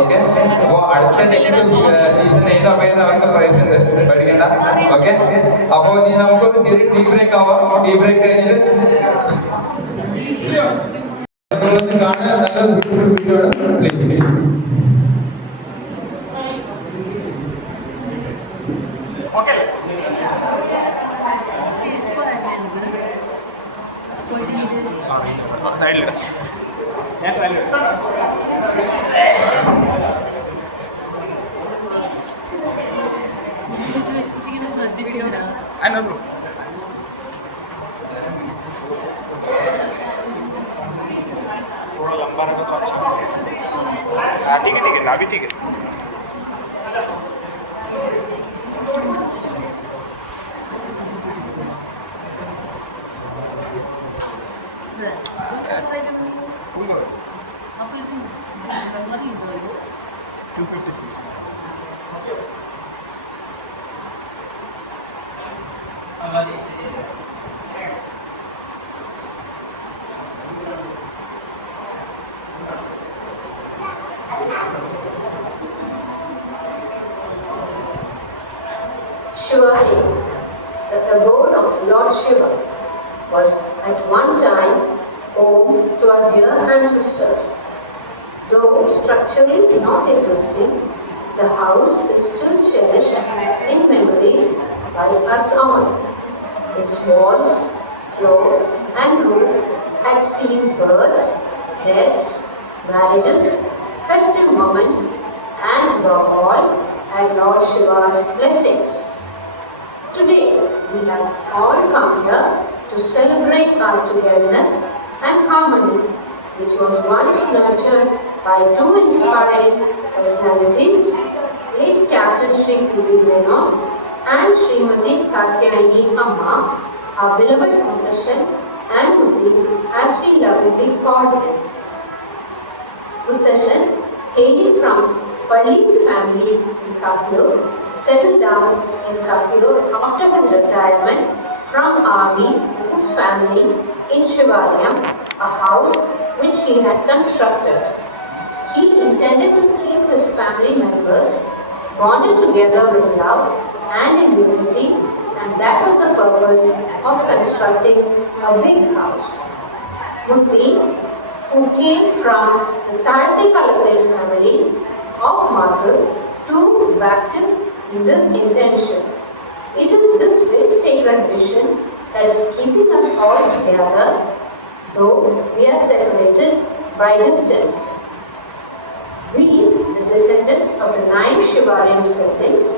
Okay. അപ്പോൾ അടുത്ത നെക്സ്റ്റ് സീസൺ ഏതാ അവർക്ക് പ്രൈസ് ഉണ്ട്, പഠിക്കണ്ട. ഓക്കെ, അപ്പോൾ ഇനി നമുക്കൊരു ചെറിയ ടീ ബ്രേക്ക് ആവാം. ടീ ബ്രേക്ക് കഴിഞ്ഞിട്ട് കാണാൻ നല്ല ബ്യൂട്ടിഫുൾ വീഡിയോ ആണ്. പ്ലീസ്. സൈഡിലിടാം, ഞാൻ സൈഡിലിടാം. थोड़ा लंबा रखो तो अच्छा लगेगा. ठीक है अभी ठीक है. Surely, that the abode of Lord Shiva was at one time home to our dear ancestors. Though structurally not existing, the house is still cherished in memories by us all. Its walls, floor and roof had seen births, deaths, marriages, festive moments, and above all had Lord Shiva's blessings. Today, we have all come here to celebrate our togetherness and harmony, which was once nurtured by two inspiring personalities, late Captain Sri P.V. Menon and Srimati Katyayani Amma, our beloved Muttashan and Mutti, as we lovingly called them. Muttashan, hailing from Palli family in Kakiyur, settled down in Kakiyur after his retirement from army with his family in Shivalayam, a house which he had constructed. He intended to keep his family members bonded together with love and in unity, and that was the purpose of constructing a big house. Mutti, who came from the Thalti Kalathil family of Mathur, too backed him in this intention. It is this very sacred vision that is keeping us all together, though we are separated by distance. We, the descendants of the 9 Shivalayam siblings,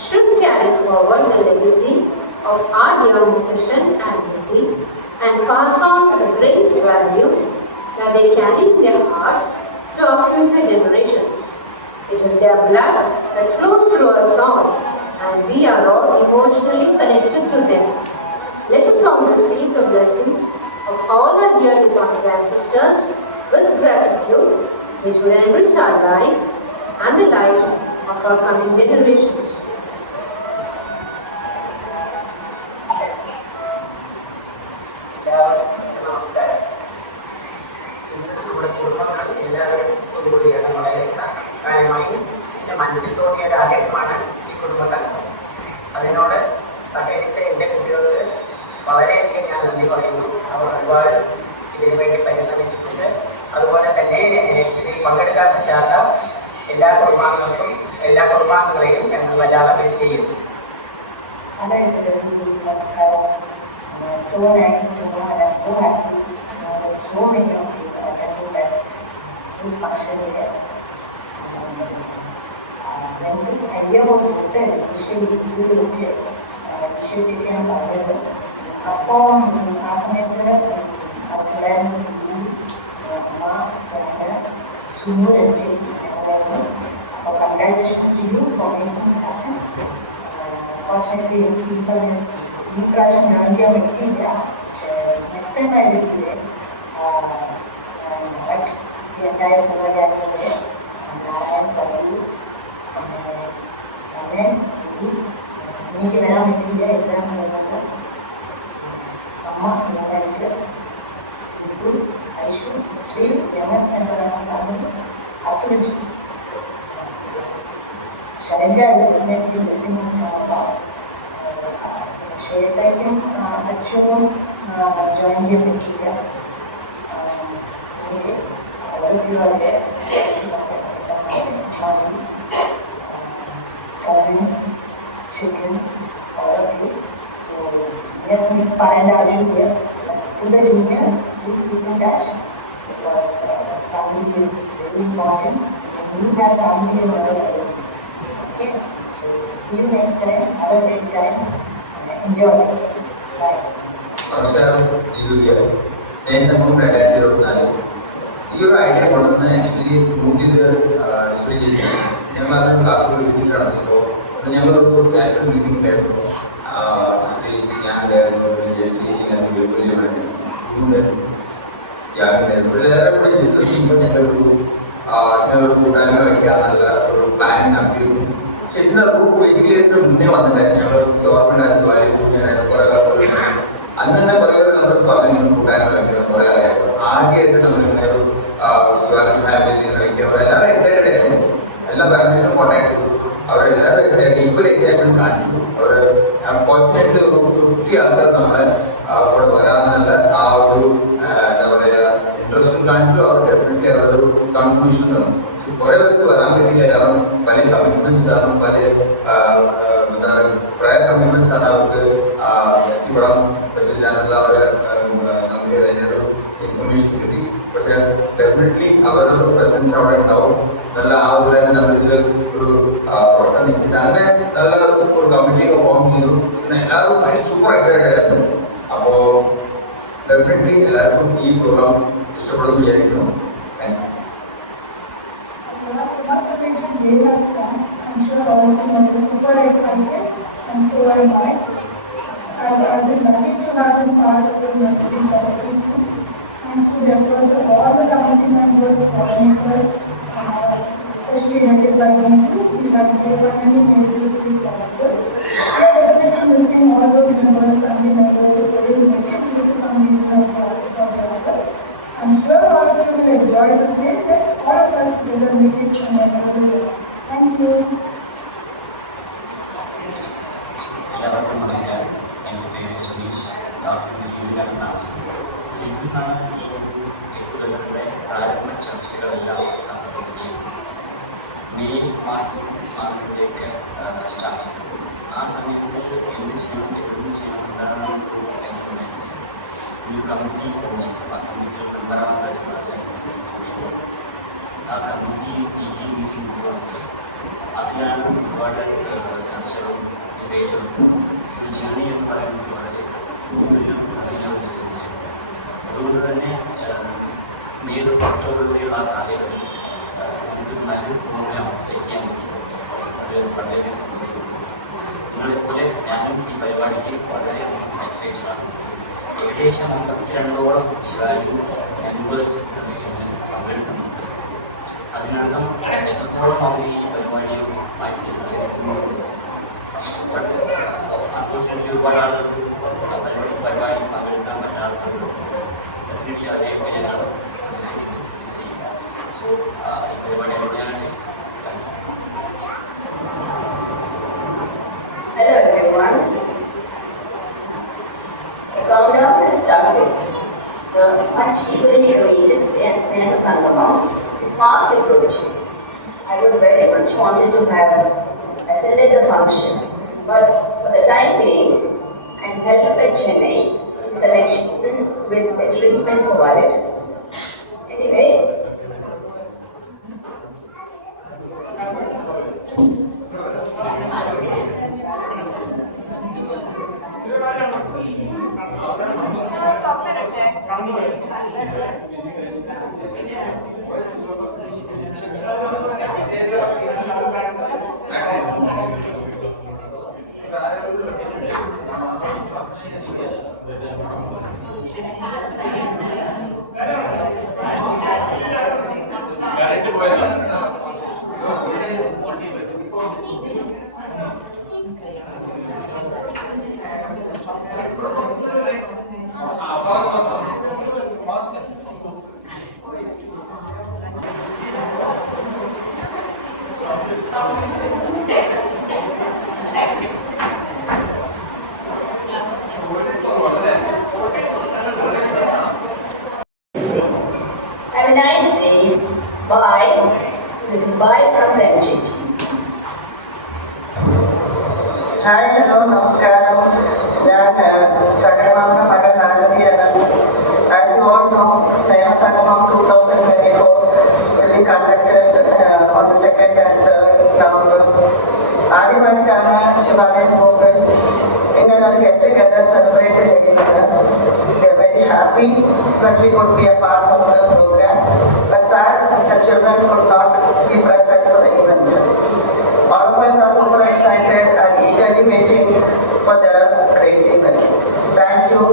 should carry forward the legacy of our dear Muttashan and Mutti and pass on the great values that they carry in their hearts to our future generations. It is their blood that flows through us all, and we are all emotionally connected to them. Let us all receive the blessings of all our dear departed ancestors with gratitude, which will enrich our life and the lives of our coming generations. മനസ്സിൽ തോന്നിയ ഒരു ആഗ്രഹമാണ് ഈ കുടുംബ സംഗമം. അതിനോട് സഹകരിച്ച എൻ്റെ കുട്ടികൾക്ക് വളരെയധികം ഞാൻ നന്ദി പറയുന്നു. അവർ ഒരുപാട് ഇതിനു വേണ്ടി പരിശ്രമിച്ചിട്ടുണ്ട്. അതുപോലെ തന്നെ ഇതിൽ പങ്കെടുക്കാൻ ചേർത്ത എല്ലാ കുടുംബാംഗങ്ങൾക്കും എല്ലാ കുടുംബാംഗങ്ങളെയും ഞങ്ങൾ വല്ലാതെ മിസ് ചെയ്യുന്നു. So nice to know, and I'm so happy that so many of you are attending this function here. When this idea was put in, വിശ്വസിച്ചാണ് പറഞ്ഞത്. അപ്പോൾ ആ സമയത്ത് അവിടെ അമ്മ സുമൂർ ചേച്ചി ഉണ്ടായിരുന്നു. അപ്പോൾ congratulations to you for making this happen. Fortunately എനിക്ക് ഈ പ്രാവശ്യം ജോയിൻ ചെയ്യാൻ പറ്റിയില്ല. പക്ഷേ next time I will be there. But the entire programme Narayan sir അങ്ങനെ എനിക്ക് വരാൻ പറ്റിയില്ല. എക്സാം കഴിഞ്ഞത് അമ്മ നന്നായിട്ട് ശ്രീ ഐഷു ശ്രീ എംഎസ് മെമ്പറാണ് പറഞ്ഞത്. അത്തുജി ശൈലജ ഡെഫിനറ്റ്ലി മിസ്സിംഗ് സ്റ്റാഫ്. ശ്വേതയ്ക്കും അച്ഛനും ജോയിൻ ചെയ്യാൻ പറ്റിയില്ല. അവരുടെ cousins, children, all of you. So yes, we find out here. To the juniors, please keep in touch because family is very important. And you have family in your life. Okay, so see you next time. Have a great time. Enjoy yourself. Bye. നമസ്കാരം. ദേശം 2024 ഈ ഒരു idea കൊണ്ടുവന്ന് actually കൂട്ടിയത് ശ്രീ ഞങ്ങളത് Kasaragod visit നടത്തുമ്പോൾ ഞങ്ങളൊരു national meeting ഉണ്ടായിരുന്നു. ശ്രീ ഞാനുണ്ടായിരുന്നു, ശ്രീ പുള്ളിയുണ്ടായിരുന്നു, ഞാനുണ്ടായിരുന്നു. എല്ലാവരും കൂടെ ഡിസ്കസ് ചെയ്യുമ്പോൾ ഞങ്ങളൊരു കൂട്ടായ്മ വയ്ക്കാന്നുള്ള ഒരു പ്ലാനിങ് നടത്തിയിരുന്നു. പക്ഷെ ഇതിൻ്റെ റൂട്ട് ബേസിക്കലി ഇതിന് മുന്നേ വന്നിട്ടായിരുന്നു. ഞങ്ങൾ ഗവൺമെൻറ് ആയിരുന്നു കുറേ കാലം അന്ന് തന്നെ കുറേ പേര് നമ്മൾ പറഞ്ഞു കൂട്ടായ്മ വയ്ക്കണം കുറേ കാലമായിരുന്നു. ആദ്യമായിട്ട് നമ്മളിങ്ങനെ ഒരു ശിവാലയം ഫാമിലിയിൽ നിന്ന് വയ്ക്കുക. അവരെല്ലാവരും എക്സൈറ്റഡ് ആയിരുന്നു. എല്ലാ ഫാമിലിയും കോൺടാക്ട് ചെയ്തു. അവരെല്ലാവരും എക്സൈറ്റ് ഈക്വൽ എക്സൈറ്റ്മെന്റ് കാണിച്ചു. അവർ അൺഫോർച്ചുനേറ്റ്ലി ഒരു 50 ആൾക്കാർ നമ്മളെ കൂടെ വരാമെന്നുള്ള ആ ഒരു എന്താ പറയുക പെർമിഷൻ തന്നു. കുറെ പേർക്ക് വരാൻ പറ്റില്ല, കാരണം പല കമ്മിറ്റ്മെന്റ്സ് കാരണം, പല പ്രയർ കമ്മിറ്റ്മെന്റ്സ് ആണ് അവർക്ക് എത്തിപ്പെടാൻ പറ്റില്ല എന്നുള്ള നമുക്ക് അതിൻ്റെ ഇൻഫർമേഷൻ കിട്ടി. പക്ഷെ ഡെഫിനറ്റ്ലി അവരുടെ പ്രസൻസ് അവിടെ ഉണ്ടാവും. നല്ല ആ ഒരു തന്നെ നമ്മളിതിൽ ഒരു പ്രവർത്തനം നിൽക്കുന്നത് അങ്ങനെ നല്ല ഒരു കമ്മിറ്റിയൊക്കെ ഫോം ചെയ്തു. പിന്നെ എല്ലാവരും സൂപ്പർ എക്സൈറ്റഡ് ആയിരുന്നു. അപ്പോൾ ഡെഫിനറ്റ്ലി എല്ലാവർക്കും ഈ പ്രോഗ്രാം ഇഷ്ടപ്പെടുന്നു വിചാരിക്കുന്നു. Thank I'm sure all of you are super excited, and so am I. I've been lucky to have been part of this managing committee. Thanks to the efforts of all the committee members, coordinators, especially headed by me. We have made this trip possible. We are definitely missing all those members, family members who couldn't make it due to some reason or the other. I'm sure all of you will enjoy this day. Let's all of us together make it a memorable day. Thank you. എല്ലാവർക്കും നമസ്കാരം. എൻ്റെ പേര് സുനീഷ്. ഇന്നാണ് ഈ ഗെറ്റുഗദറിൻ്റെ പ്രാരംഭ ചർച്ചകളെല്ലാം തുടങ്ങിയത്. May മാസത്തിലേക്ക് start ചെയ്തു. ആ സമയത്ത് എന്ത് ചെയ്യണം, എവിടെ ചെയ്യണം എന്താണ് ഒരു കമ്മിറ്റി ഫോം ചെയ്തു. ആ കമ്മിറ്റി മെമ്പറാണ് ആ കമ്മിറ്റി മീറ്റിംഗ് അതിലാണ് ഒരുപാട് ചർച്ചകളും ഡിബേറ്റും ഇത് ജേണി എന്ന് പറയുന്നത് വളരെ കൂടുതലും അറിഞ്ഞാണ് ചെയ്യുന്നത്. അതുകൊണ്ട് തന്നെ മെയ് ഒക്ടോബറിലെയുള്ള ആ കാലയളവിൽ നമുക്കൊരു നല്ലൊരു പ്രോഗ്രാം സെറ്റ് ചെയ്യാൻ പറ്റും. അത് വളരെ സന്തോഷമുണ്ട്. നിങ്ങളെപ്പോലെ ഞാനും ഈ പരിപാടിക്ക് വളരെയധികം എക്സൈറ്റഡാണ്. ഏകദേശം 52ഓളം ശിവാലു മെമ്പേഴ്സ് പങ്കെടുക്കുന്നുണ്ട്. അതിനർത്ഥം എത്രത്തോളം അവർ ഈ പരിപാടിയെ മാറ്റി സഹകരിക്കുന്നുള്ളത്. അൺഫോർച്യുനേറ്റ്ലി ഒരുപാട് ആളുകൾക്ക് പരിപാടി പങ്കെടുക്കാൻ പറ്റാത്തത് ഡെഫിനറ്റ്ലി അദ്ദേഹത്തിനാണ് മിസ് ചെയ്യുക. സോ ഈ പരിപാടി എവിടെയാണ്? Hello everyone. The countdown has started. The much eagerly awaited Sneha Sangamam is fast approaching. I would very much wanted to have attended the function, but for the time being, I am held up at Chennai in connection with a treatment for wallet. Anyway, have a nice day. Bye. This is bye from Ranjit. Hi, hello, namaskaram. ഞാൻ ചക്രവാള മകൾ ആരതിയാണ്. As you all know, Sneha Sangamam 2024 will be conducted on the 2nd and 3rd November. ആദ്യമായിട്ടാണ് ശിവാലയം പോകുന്നത് ഇങ്ങനെ ഒരു get together celebrate ചെയ്യുന്നത്. We are very happy that we could be a part of the program, but sad the children could not be present for the event. All of us are super excited and eagerly waiting for the great event. Thank you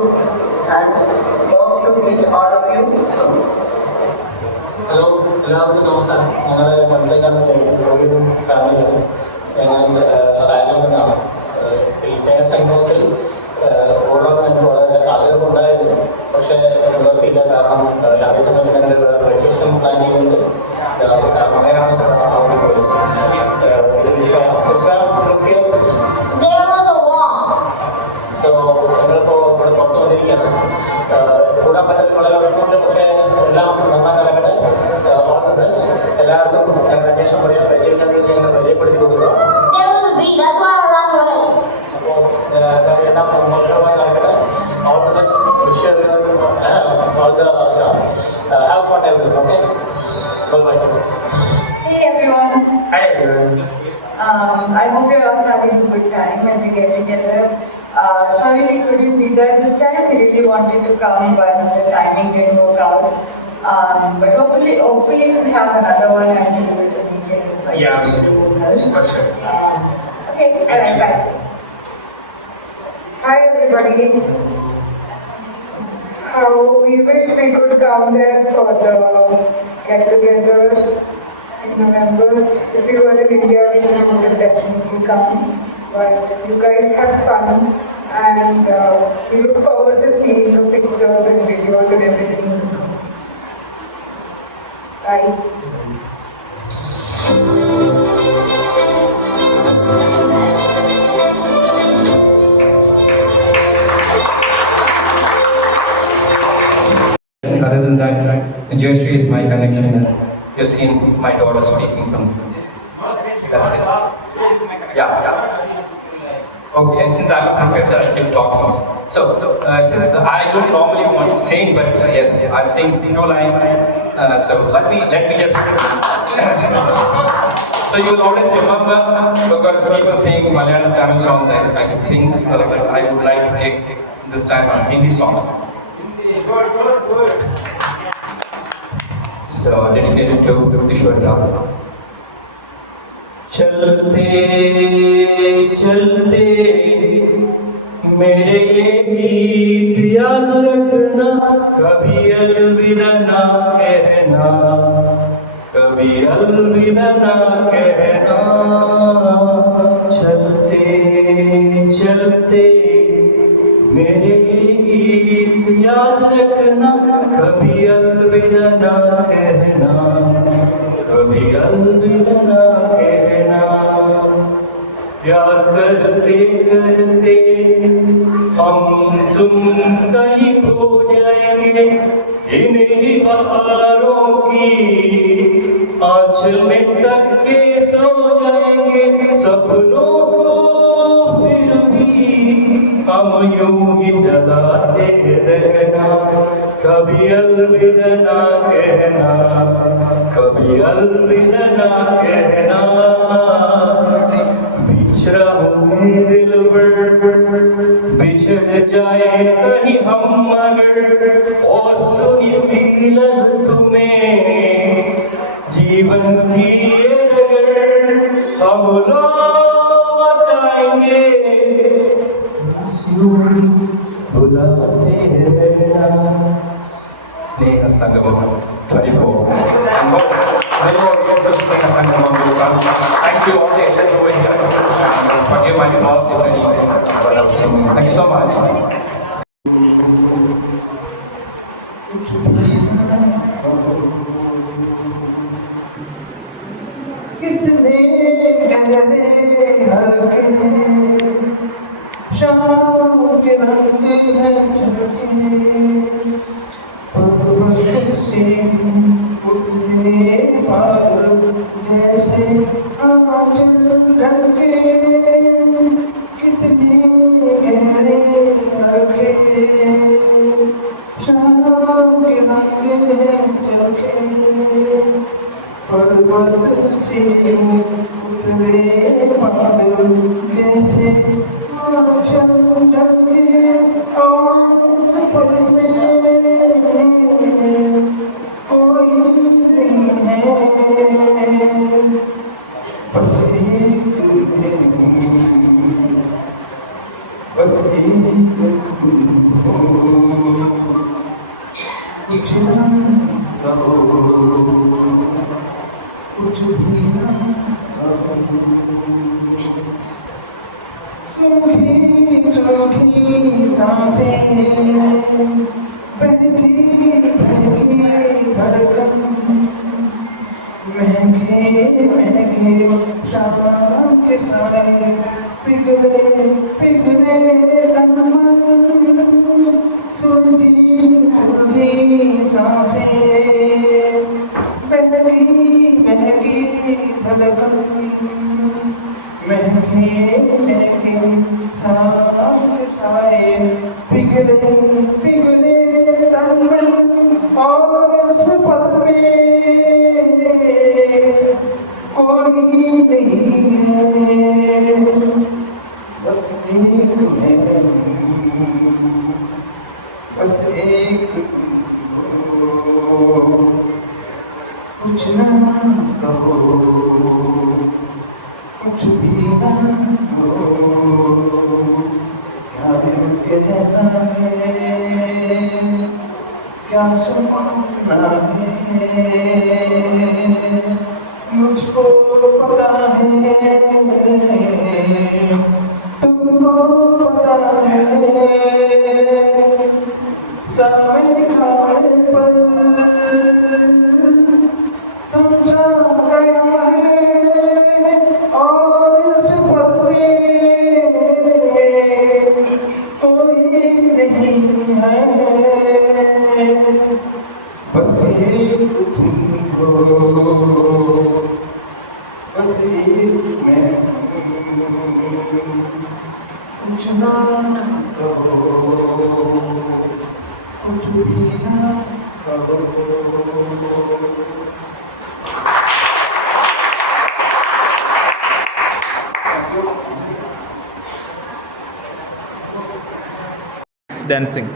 and hope to meet all of you soon. Hello, എല്ലാവർക്കും നമസ്കാരം. ഞങ്ങൾ മനസ്സിലാക്കാനുള്ള ഫാമിലിയാണ്. ഞങ്ങൾ അയൽവക്കത്താണ്. ഈ സ്നേഹ സംഗമത്തിൽ കൂടണമെന്ന് എനിക്ക് വളരെ ആഗ്രഹമുണ്ടായിരുന്നു. പക്ഷേ നിവർത്തിയില്ല. കാരണം അതേ സമയത്ത് ഞങ്ങൾ വെക്കേഷൻ പ്ലാൻ ചെയ്യുന്നുണ്ട്. അങ്ങനെയാണ് അവിടെ പോയത്. സോ ഞങ്ങളിപ്പോൾ ഇവിടെ പുറത്തു വന്നിരിക്കുകയാണ്. കൂടാൻ പറ്റാത്ത വളരെ വിഷമമുണ്ട്. പക്ഷേ എല്ലാം നന്നായി നടക്കട്ടെ. All the best. എല്ലാവർക്കും അന്വേഷണം പറയാൻ പരിചയപ്പെടുത്തി ഞങ്ങൾ പരിചയപ്പെടുത്തി കൊടുക്കുക. അപ്പോൾ എല്ലാം മനോഹരമായി നടക്കട്ടെ. All the best. Wish you all the have fun everyone. Okay. Bye bye. Hey everyone. Hi everyone. I hope you're all having a good time and to get together. Sorry we couldn't be there this time. We really wanted to come, but the timing didn't work out. But hopefully we'll have another one and be able to make it. Yeah, for sure. Okay, alright, bye. Hi everybody. How we wish we could come there for the get together in November. If you were in India, we would have definitely come. But you guys have fun, and we look forward to seeing the pictures and videos and everything. Bye. Other than that, Jayashree is my connection, and you've seen my daughter speaking from this. That's it. Yeah. Okay, since I'm a professor, I keep talking. So, since I don't normally want to sing, but yes, I'll sing a few lines. So let me just. So you will always remember, because people sing Malayalam Tamil songs, I can sing, but I would like to take this time a Hindi song. So dedicated to Ishwar Da. चलते चलते मेरे ये गीत याद रखना, कभी अलविदा ना कहना, कभी अलविदा ना कहना। चलते चलते मेरे ये गीत याद रखना, कभी अलविदा ना कहना, कभी अलविदा ना कहना। प्यार करते करते हम तुम कहीं खो जाएंगे, इन्हीं बहारों की आंचल में तक के सो जाएंगे। सपनों को फिर भी हम यूं ही जलाते रहना, कभी अलविदा ना कहना, कभी अलविदा ना कहना। बिछड़ा हमें दिलबर, बिछड़ जाए कहीं हम मगर, और सुनी सी लग तुम्हें जीवन की ये डगर। हम लौट आएंगे यूं ही बुलाते रहना। Sneha Sangamam 24. And hope many more years of Sneha Sangamam will come. Thank you all the elders over here. Forgive my flaws if any. Thank you so much. कितने गहरे हल्के शाम के रंग हैं झलके, पर्वत से उठे बादल जैसे आंचल ढलके। कितने गहरे हल्के शाम के रंग हैं झलके, पर्वत से उतरे बादल जैसे आंचल ढलके। और इस पल में कोई नहीं है, बस एक तुम हो, बस एक तुम हो। कुछ ना कहो, कुछ भी ना कहो। सुलगी सांसें, बहकी बहकी धड़कन, महके महके शाम के साए, पिघले पिघले तन-मन। सुलगी सुलगी सांसें, बहकी नहीं है, बस एक मैं, बस एक कुछ ना कहो, कुछ भी ना कहो, क्या कहना है, क्या सुनना है, मुझको पता है, तुमको पता है, सामने खाने पर तुम सा गया है और इस पल में कोई नहीं है, बस एक तुम हो, बस एक मैं, कुछ ना कहो, कुछ भी ना कहो। Dancing.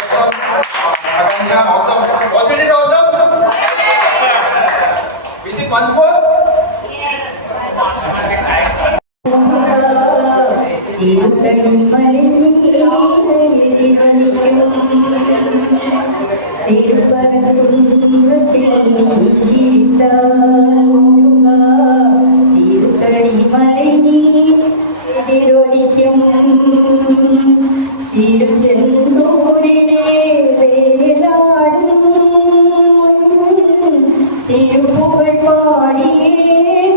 Awesome. Akansha, awesome. Wasn't it awesome? Is it wonderful? Tiruttani மலை எதிரொலிக்கும் திருச்செந்தூரிலே வேலாடும் திருப்புகழ் பாடியே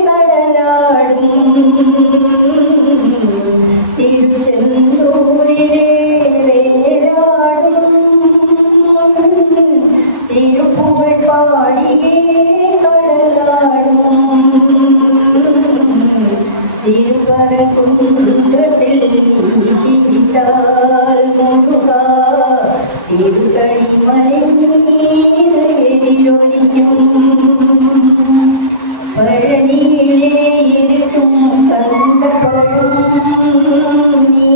கடலாடும் திருச்செந்தூரிலே வேலாடும் திருப்புகழ் பாடியே கடலாடும் திருப்பரங்குன்றத்தில் வீசித்தால் முருகா திருத்தணி மலை மீது எதிரொலிக்கும் பழனியிலே இருக்கும் கந்த பழம் நீ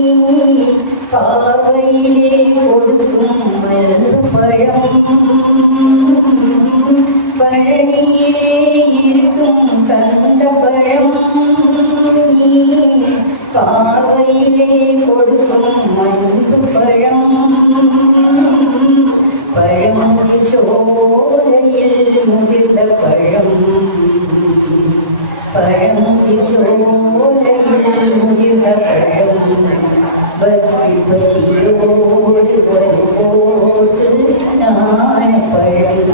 பார்வையிலே கொடுக்கும் பழம் பழனியிலே இருக்கும் கந்த பழம் பார்வையிலே கொடுக்கும் மஞ்சு பழம் பழமுதி சோலையில் முதிர்ந்த பழம் பழமுதி சோலையில் முதிர்ந்த பழம் பக்தி பசியோடு வருவோடு நான பழம்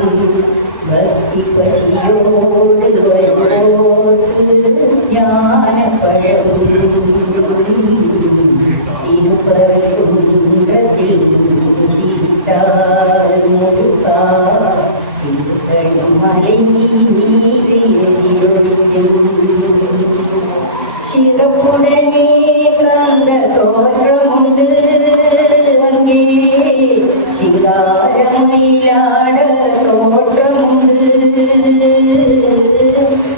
பக்தி பசியோடு வருவோடு ஞான பழம் திருப்பரங்குன்றத்தில் சீதால் முருகா திருத்தணி மலை மீது எதிரொலிக்கும் சிறப்புடனே கந்த தோற்றமுண்டு அங்கே சிங்காரமயிலாட தோற்றமுண்டு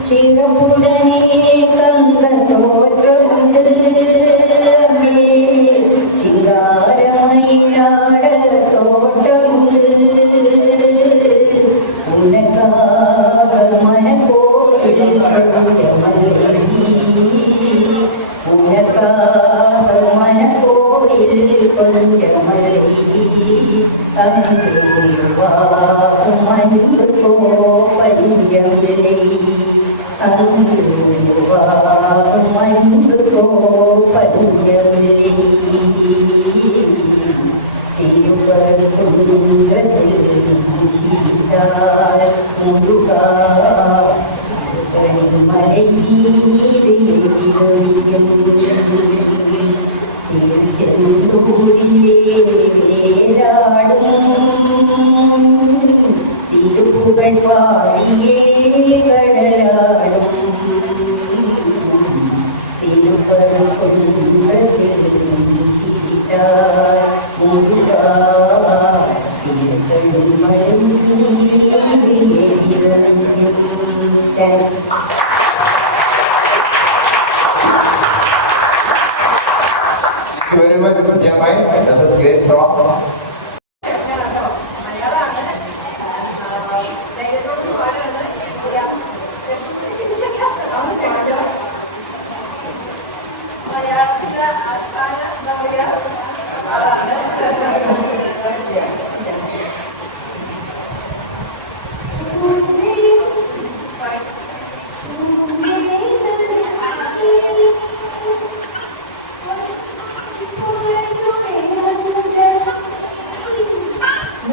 சிறப்புடனே கந்த தோற்றமுண்டு அங்கே சிங்காரமயிலாட தோற்றமுண்டு உனக்காக மனக்கோயில் உனக்காக மனக்கோயில் கொஞ்சமலை அங்குவாகும் அன்பு கோபஞ்சமில்லை அங்குவாகும் அன்பு கோபஞ்சமில்லை திருப்பரங்குன்றத்தில் சீதால் முருகா மலை மீது எதிரொலிக்கும் திருச்செந்தூரிலே வேலாடும் திருப்புகழ் பாடியே கடலாடும் திருப்பரங்குன்றத்தில் சீதால் முருகா திருத்தணி மலை மீது எதிரொலிக்கும். Thank you. Thank you very much, Jamai. That was great talk.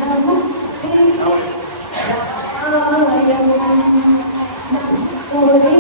നമ്മൾ ഒരു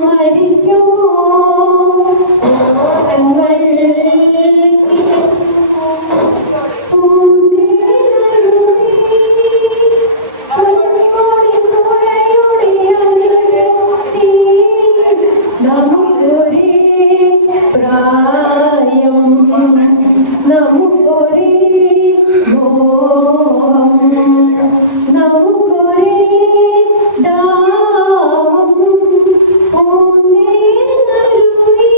മരിക്കുമോ ഓരങ്ങൾ നമുക്കൊരേ പ്രായം നമുക്കൊരേ മോഹം നമുക്കൊരേ ദാഹം ഒന്നേ നരുവി.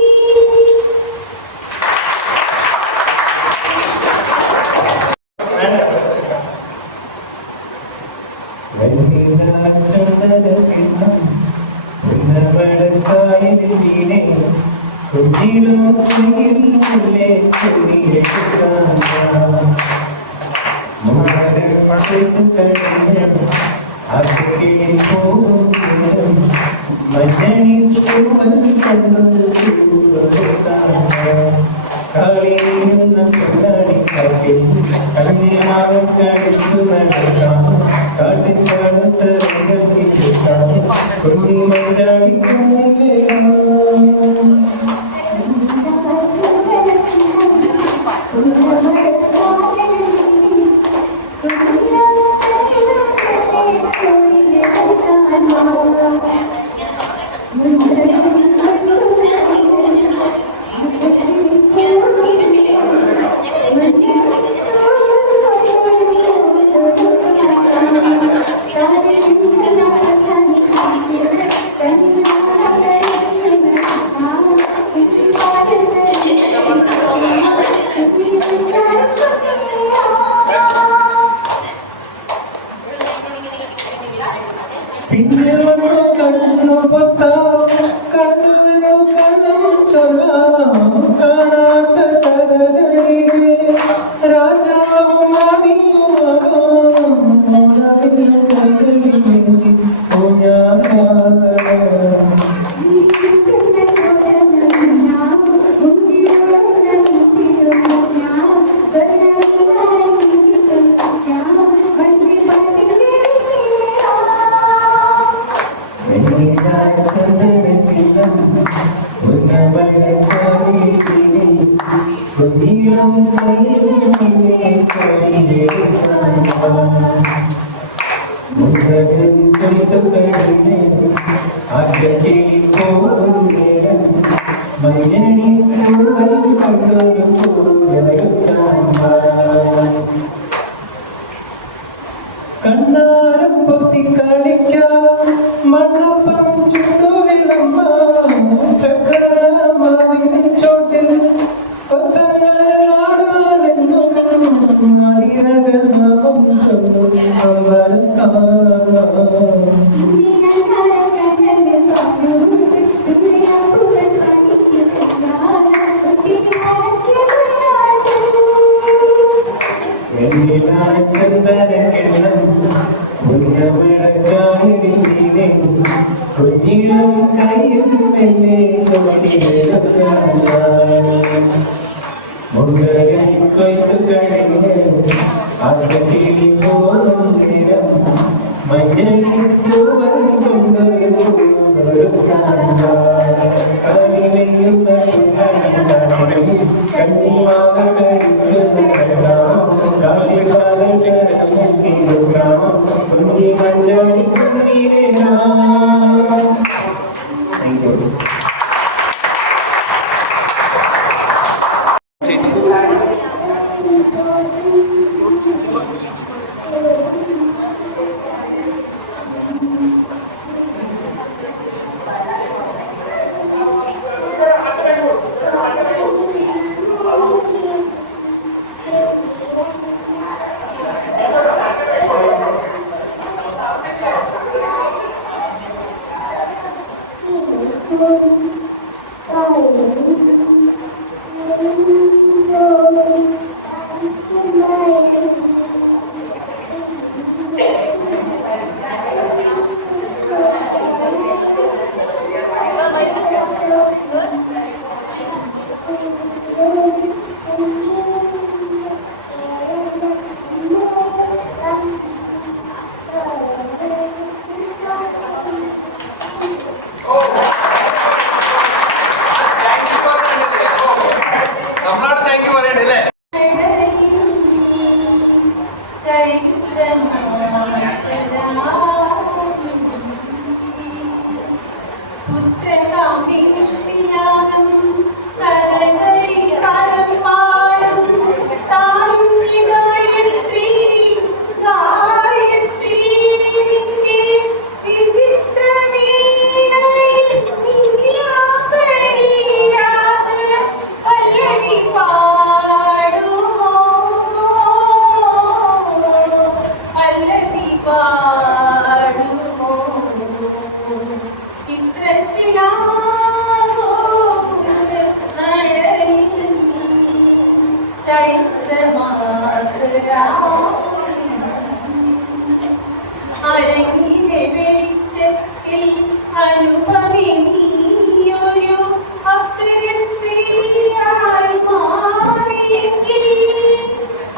പുത്രകാമേഷ്ടിയാകം കഥകളി പരമാണം താഴ്ന്ന ഗായത്രി ഗായത്രി നിന്റെ വിചിത്രമീണയിൽ നീലാംബരിയാക പല്ലവി പാടുമോ പല്ലവി പാടുമോ അരങ്ങിലെ വെളിച്ചത്തിൽ അനുപമി നീയൊരു അപ്സര സ്ത്രീയായി മാറിയെങ്കിൽ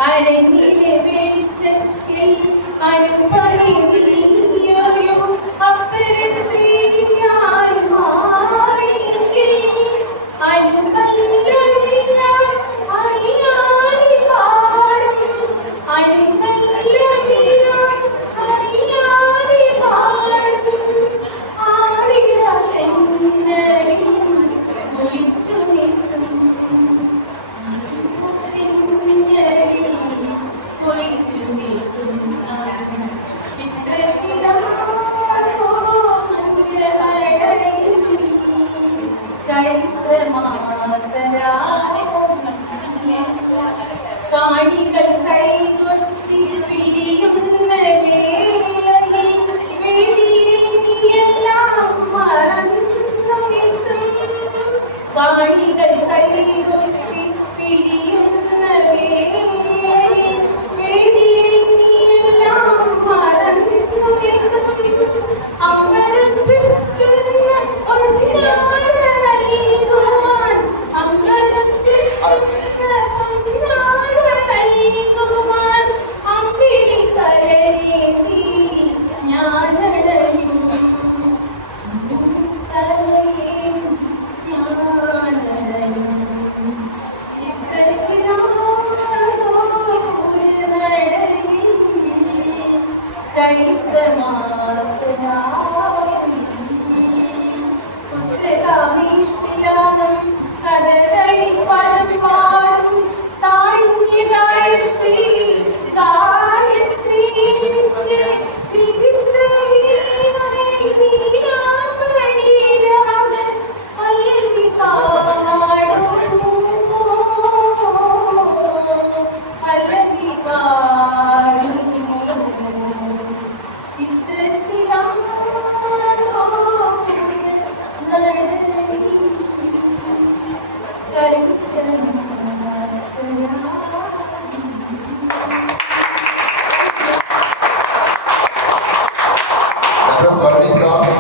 അരങ്ങിലെ വെളിച്ചത്തിൽ അനുപമി നീയൊരു അപ്സര സ്ത്രീയായി മാറിയെങ്കിൽ അനുപല്ലവി ഞാൻ അറിയാതെ പാടും അനുപല്ലവി ഞാൻ അറിയാതെ പാടും ആരിര ചെന്നരിൽ ഒളിച്ചു നിൽക്കും ഒളിച്ചു നിൽക്കും കാണികൾ കൈകൊട്ടി പിരിയുന്ന വേളയിൽ വേദിയിൽ നീയെല്ലാം മറന്നു നിൽക്കും കാണികൾ കൈകൊട്ടി പിരിയുന്ന വേളയിൽ വേദിയിൽ നീയെല്ലാം മറന്നു നിൽക്കും അമരം ചുറ്റുന്ന ഒന്നാണ് നൽകുവാൻ അമരം ചുറ്റുന്ന ഒന്നാണ് നൽകുവാൻ അമ്പിളി കരയേന്തി ഞാനടയും കരയേന്തി ഞാനടയും പുത്രകാമേഷ്ടിയാകം കഥകളി പദം പാടും താഴ്ന്ന ഗായത്രി ഗായത്രി നിന്റെ വിചിത്രവീണയിൽ നീലാംബരിയാക പല്ലവി പാടുമോ പല്ലവി പാടുമോ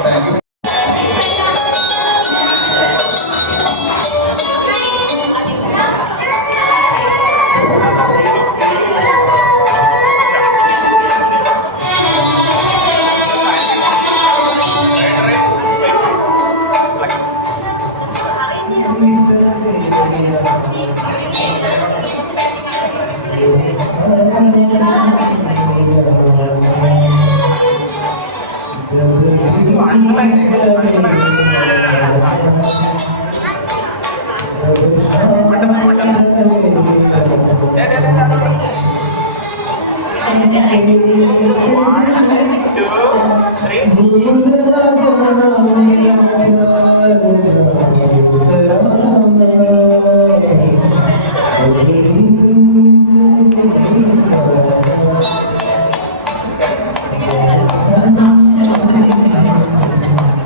Thank you.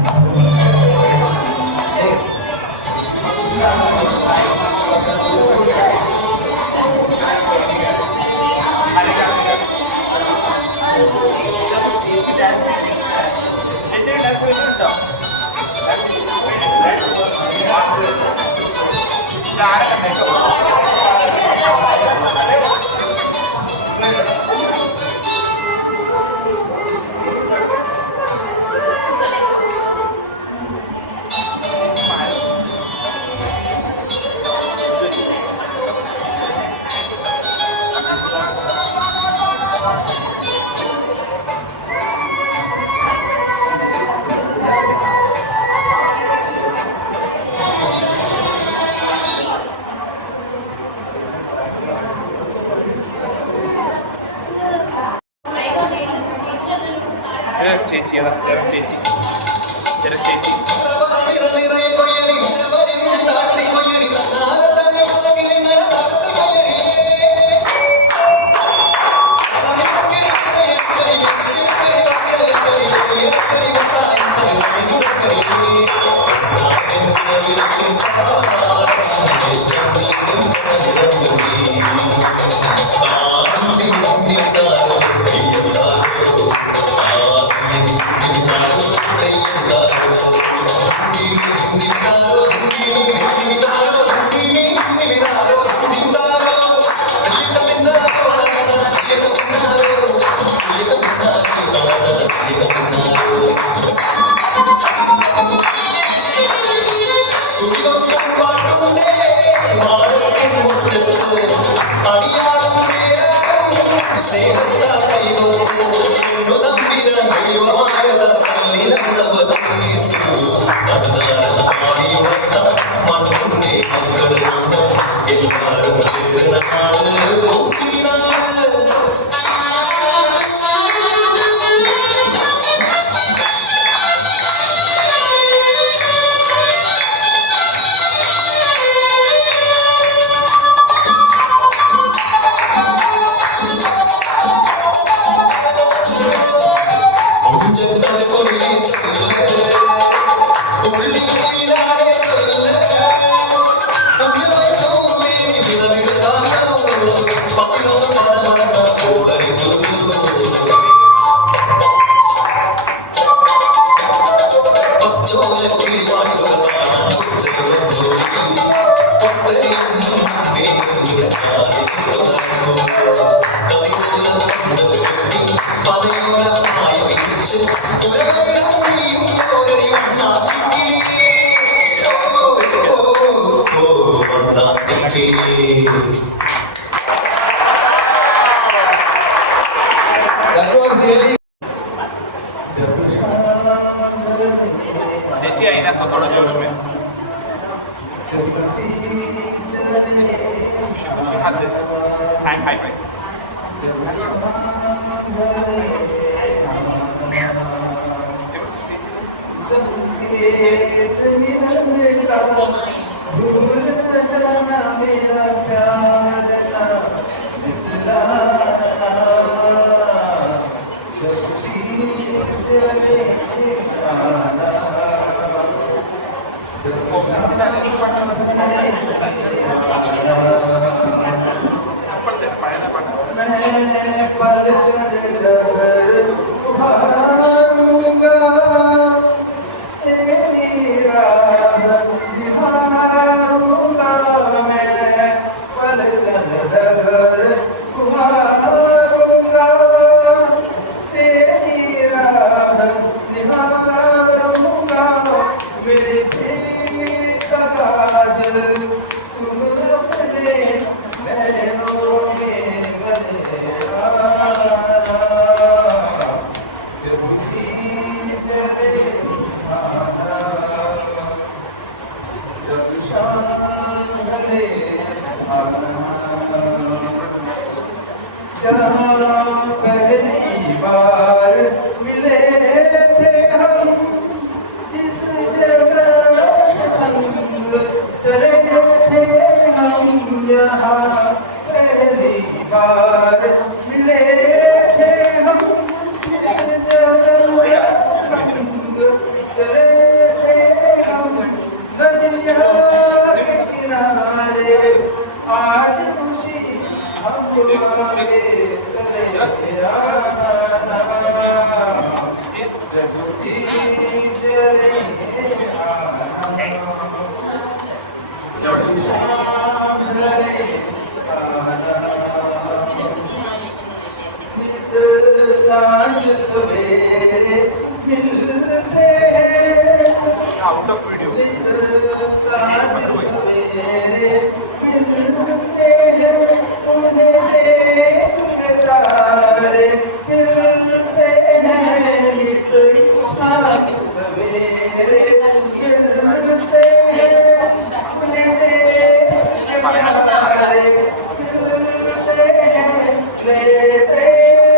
पहली बार मिले थे हम इस जगह संग चले थे हम यहाँ पहली बार मिले थे हम इस जगह संग चले थे हम नदिया के किनारे आज खुशी हमारे तले आना जगती चले आना जब शाम ढले आना नित सांझ सवेरे मिलते हैं नित सांझ सवेरे मिलते हैं उन्हें देख के तारे खिलते हैं नित सांझ सवेरे मिलते हैं उन्हें देख के तारे खिलते हैं लेते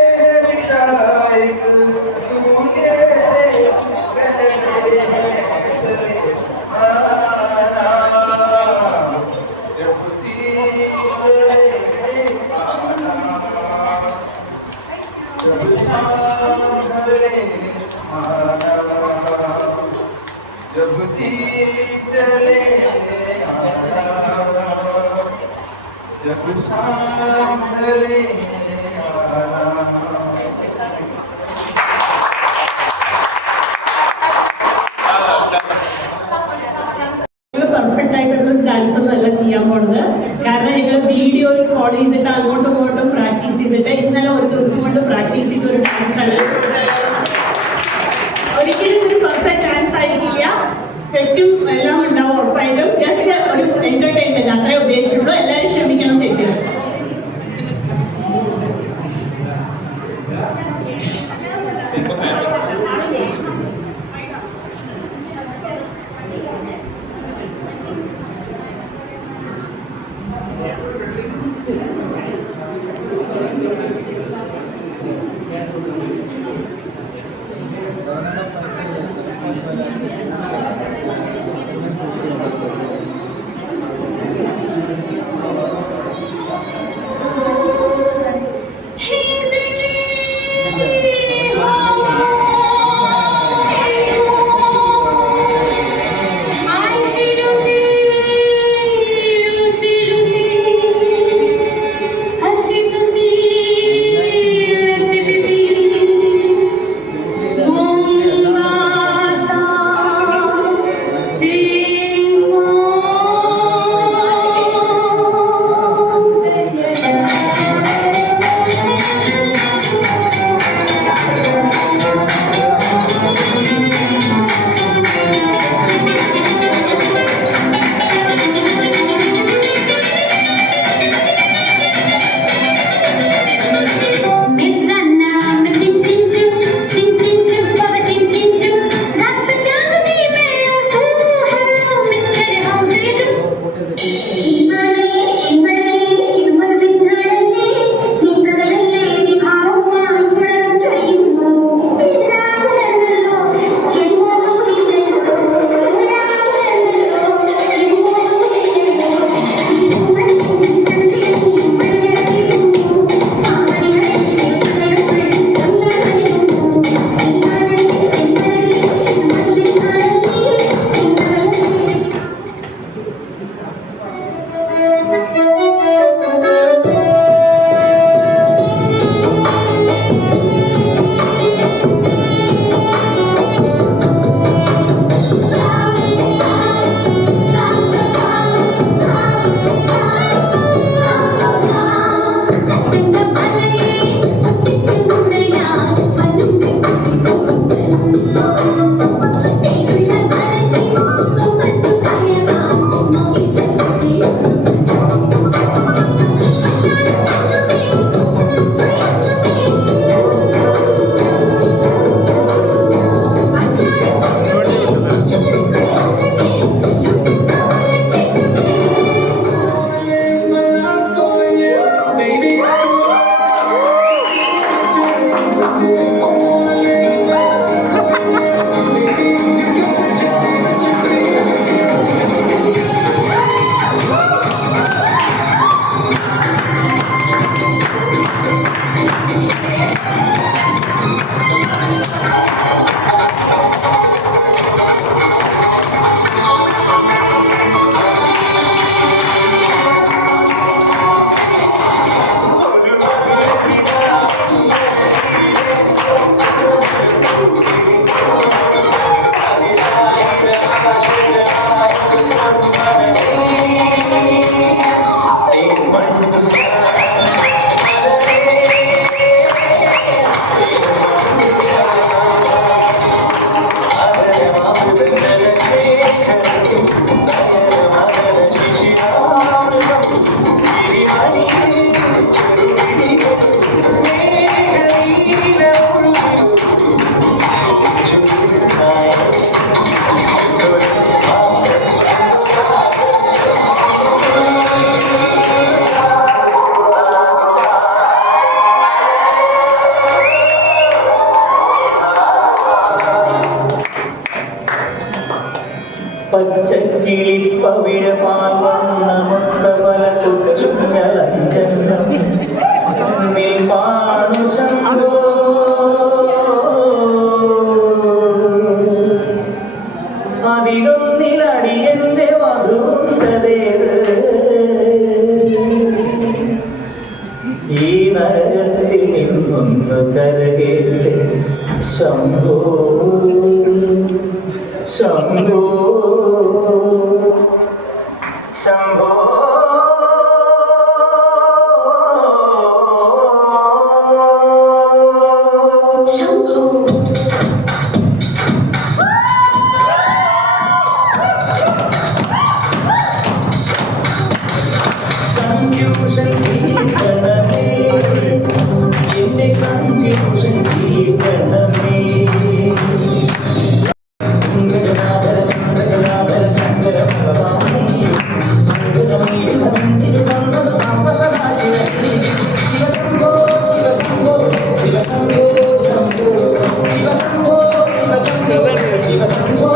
हैं विदाई टूटे जब जीत ले जब शाम ढले പെർഫെക്റ്റ് ആയിട്ടുള്ള ഡാൻസ് ഒന്നല്ല ചെയ്യാൻ പോണത്. കാരണം ഞങ്ങൾ വീഡിയോ റെക്കോർഡ് ചെയ്തിട്ട് അങ്ങോട്ടും ഇങ്ങോട്ടും പ്രാക്ടീസ് ചെയ്തിട്ട് ഇന്നലെ ഒരു ദിവസം കൊണ്ട് പ്രാക്ടീസ് ചെയ്ത ഒരു ഡാൻസ് ആണ്. ഒരിക്കലും ഒരു പെർഫെക്റ്റ് ഡാൻസ് ആയിരിക്കില്ല, തെറ്റും എല്ലാം ഉണ്ടാവും ഉറപ്പായിട്ടും. ജസ്റ്റ് ഒരു എന്റർടൈൻമെന്റ് അത്രേ ഉദ്ദേശിച്ചുള്ളൂ. എല്ലാവരും ക്ഷമിക്കണം തെറ്റുകൾ. പച്ചക്കിളിപ്പവിഴമാൽ വന്ന മുത്തപല കൊച്ചുങ്ങളഞ്ചെണ്ണം കണ്ണിൽ കാണു ശംഭോ അതി അതിലൊന്നിലടിയന്റെ വധുണ്ടതേത് ഈ നരകത്തിൽ നിന്നൊന്ന് കരകേറ്റ് ശംഭോ ശംഭോ ശംഭോ കൺഫ്യൂഷൻ തീർക്കണമേ എന്റെ കൺഫ്യൂഷൻ തീർക്കണമേ ശങ്കര ഭഗവാനേ ശിവശംഭോ ശിവശംഭോ ശിവശംഭോ ശംഭോ ശിവശംഭോ ശിവശംഭോ ശിവശംഭോ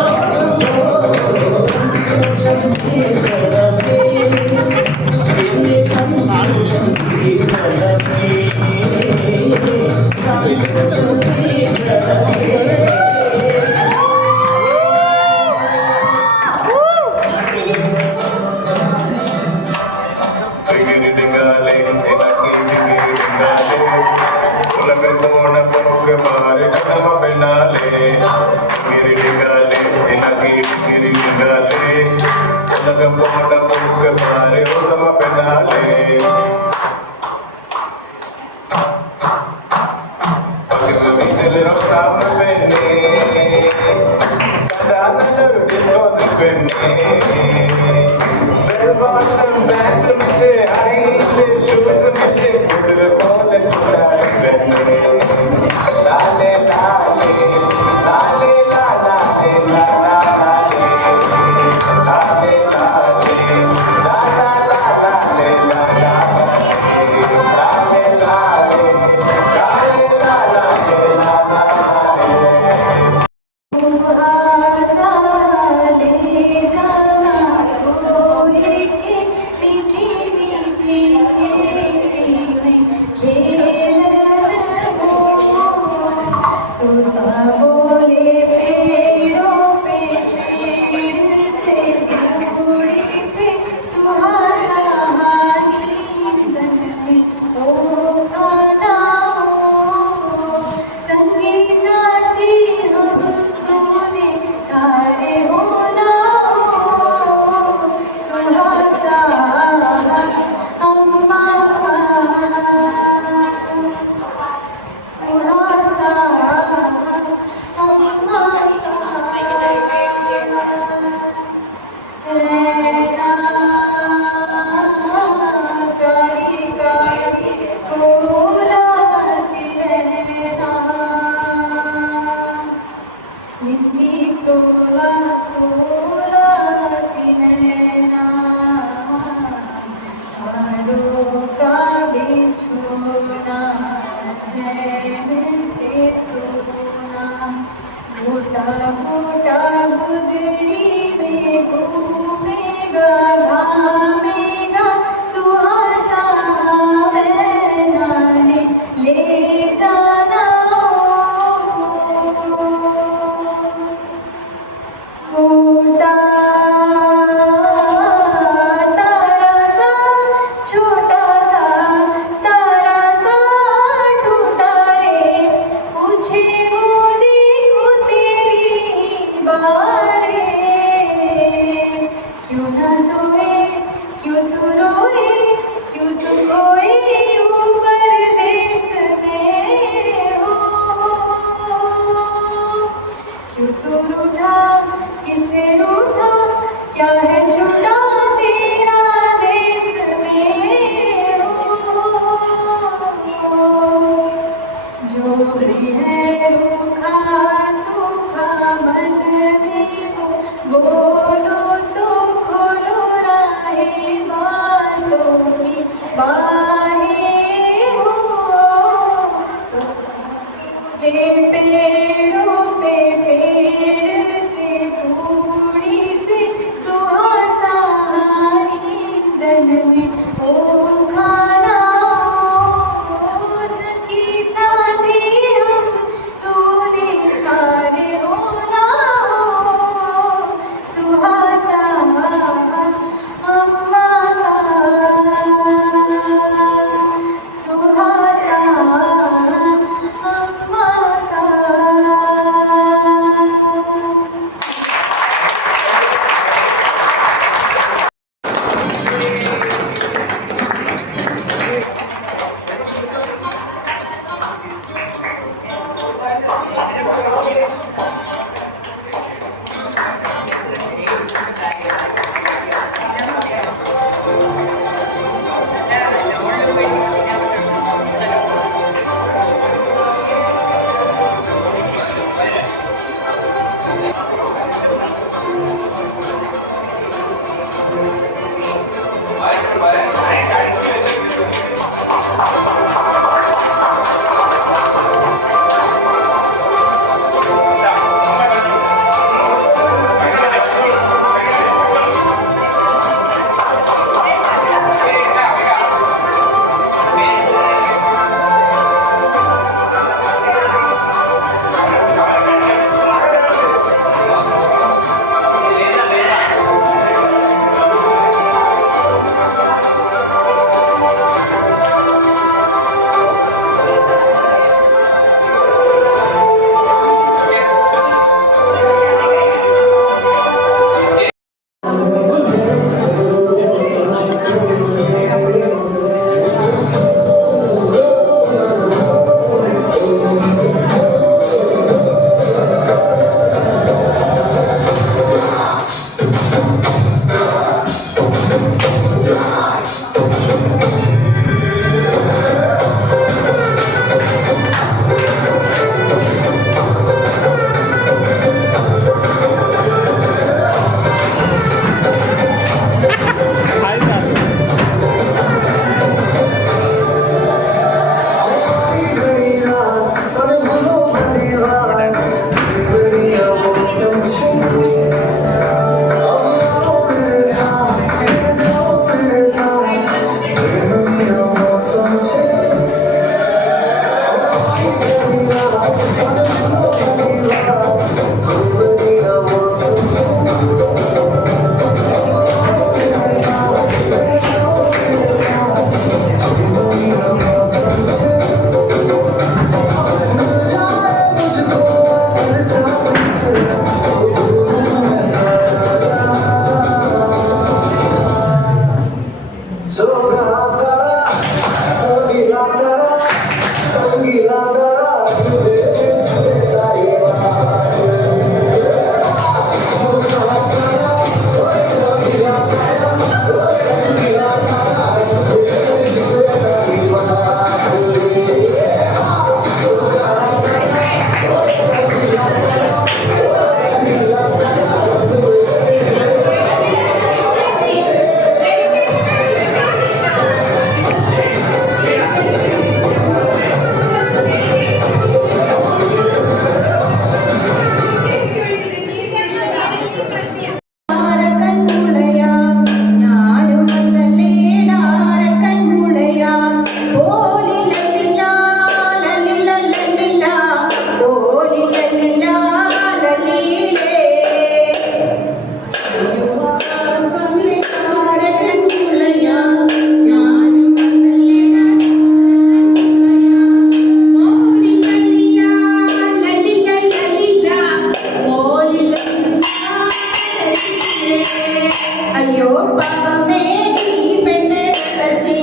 അയ്യോ പാവമേടി പെണ്ണ് വെള്ളച്ചി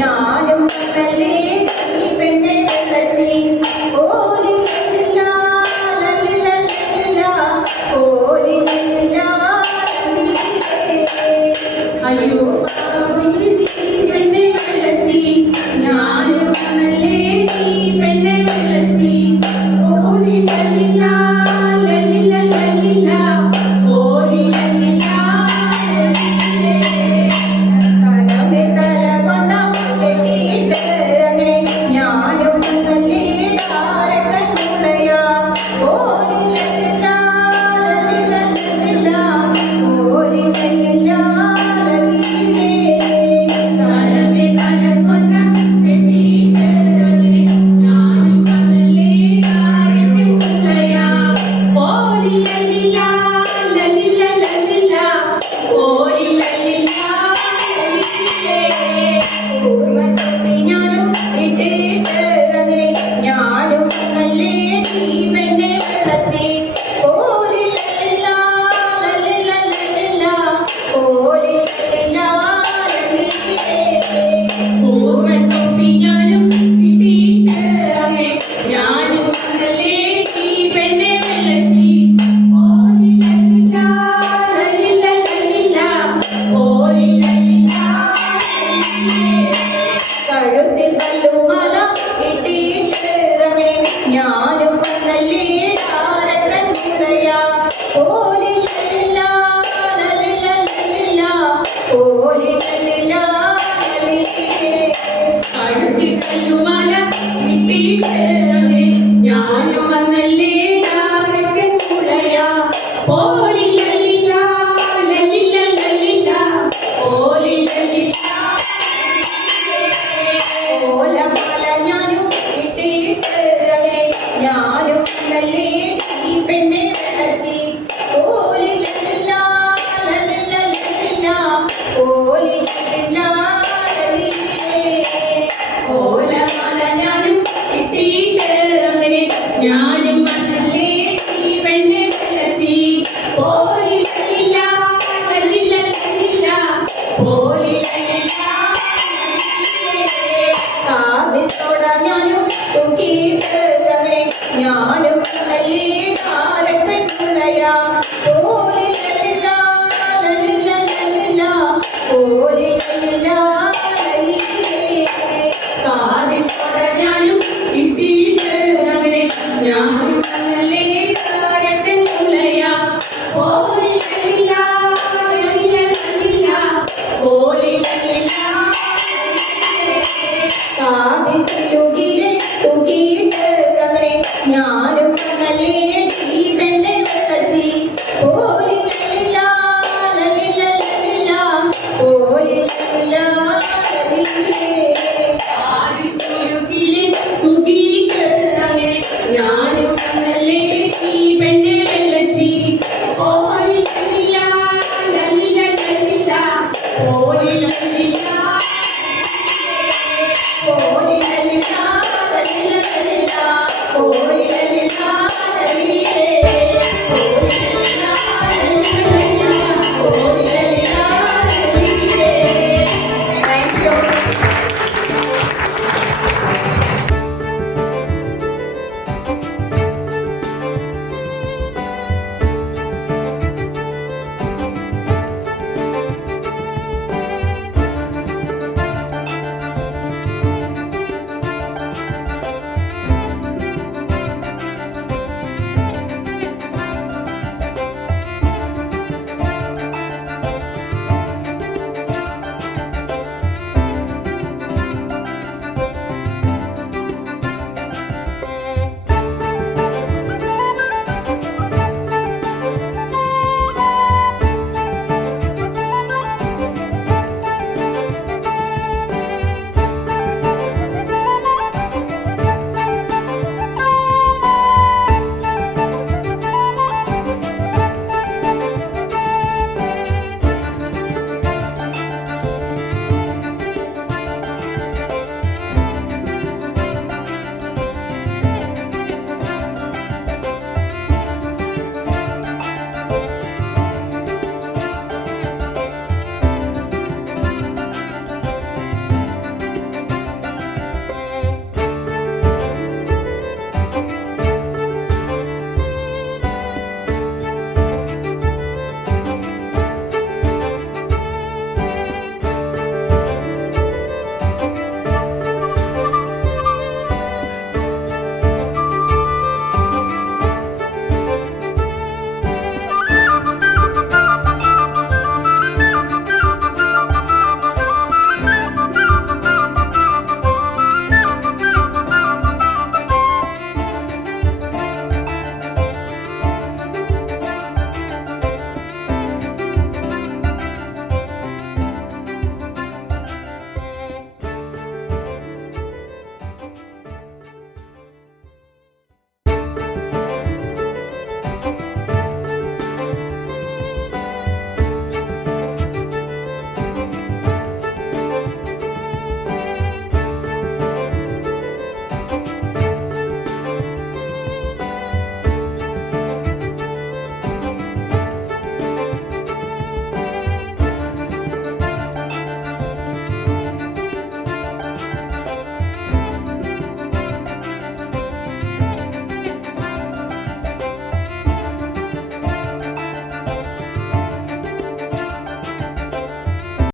ഞാനും വന്നല്ലേടി പെണ്ണ് വെള്ളച്ചി ഓലി ലല്ലില്ല ലല്ലില്ല ലല്ലില്ല ഓലി ലല്ലില്ല ലല്ലില്ലേ. അയ്യോ പാവമേടി പെണ്ണ് വെള്ളച്ചി ഞാനും വന്നല്ലേടി പെണ്ണ് വെള്ളച്ചി ഓലി ലല്ലില്ല ലല്ലില്ല ലല്ലില്ല ഓലി ലല്ലില്ല തലമേ തല കൊണ്ട കെട്ടിയിട്ട് അങ്ങനെ ഞാനും തല്ലിടാരക്കഞ്ഞുളയാ ഓലി ലല്ലില്ല ലല്ലില്ല ലല്ലില്ല ഓലി ലല്ലില്ല ലല്ലില്ലേ. തലമേ തല കൊണ്ട കെട്ടിയിട്ട് അങ്ങനെ ഞാനും തല്ലിടാരക്കഞ്ഞുളയാ ഓലി ലല്ലില്ല ലല്ലില്ല ലല്ലില്ല ഓലി ലല്ലില്ല ലല്ലില്ലേ. ഓർമ്മത്തൊപ്പി ഞാനും ഇട്ടിട്ട് അങ്ങനെ ഞാനും നല്ലേടി പെണ്ണെ വെള്ളച്ചി ഓലി ലല്ലില്ല ലല്ലില്ല ലല്ലില്ല ഓലി ലല്ലില്ല ലല്ലില്ലേ. ഓർമ്മത്തൊപ്പി ഞാനും ഇട്ടിട്ട് അങ്ങനെ ഞാനും നല്ലേടി പെണ്ണെ വെള്ളച്ചി ഓലി ലല്ലില്ല ലല്ലില്ല ലല്ലില്ല ഓലി ലല്ലില്ല ലല്ലില്ലേ. കഴുത്തിൽ കല്ലുമാല ഇട്ടിട്ട് അങ്ങനെ ഞാനും വന്നല്ലേടാരക്കഞ്ഞുളയാ ഓലി ലല്ലില്ല ലല്ലില്ല ലല്ലില്ല ഓലി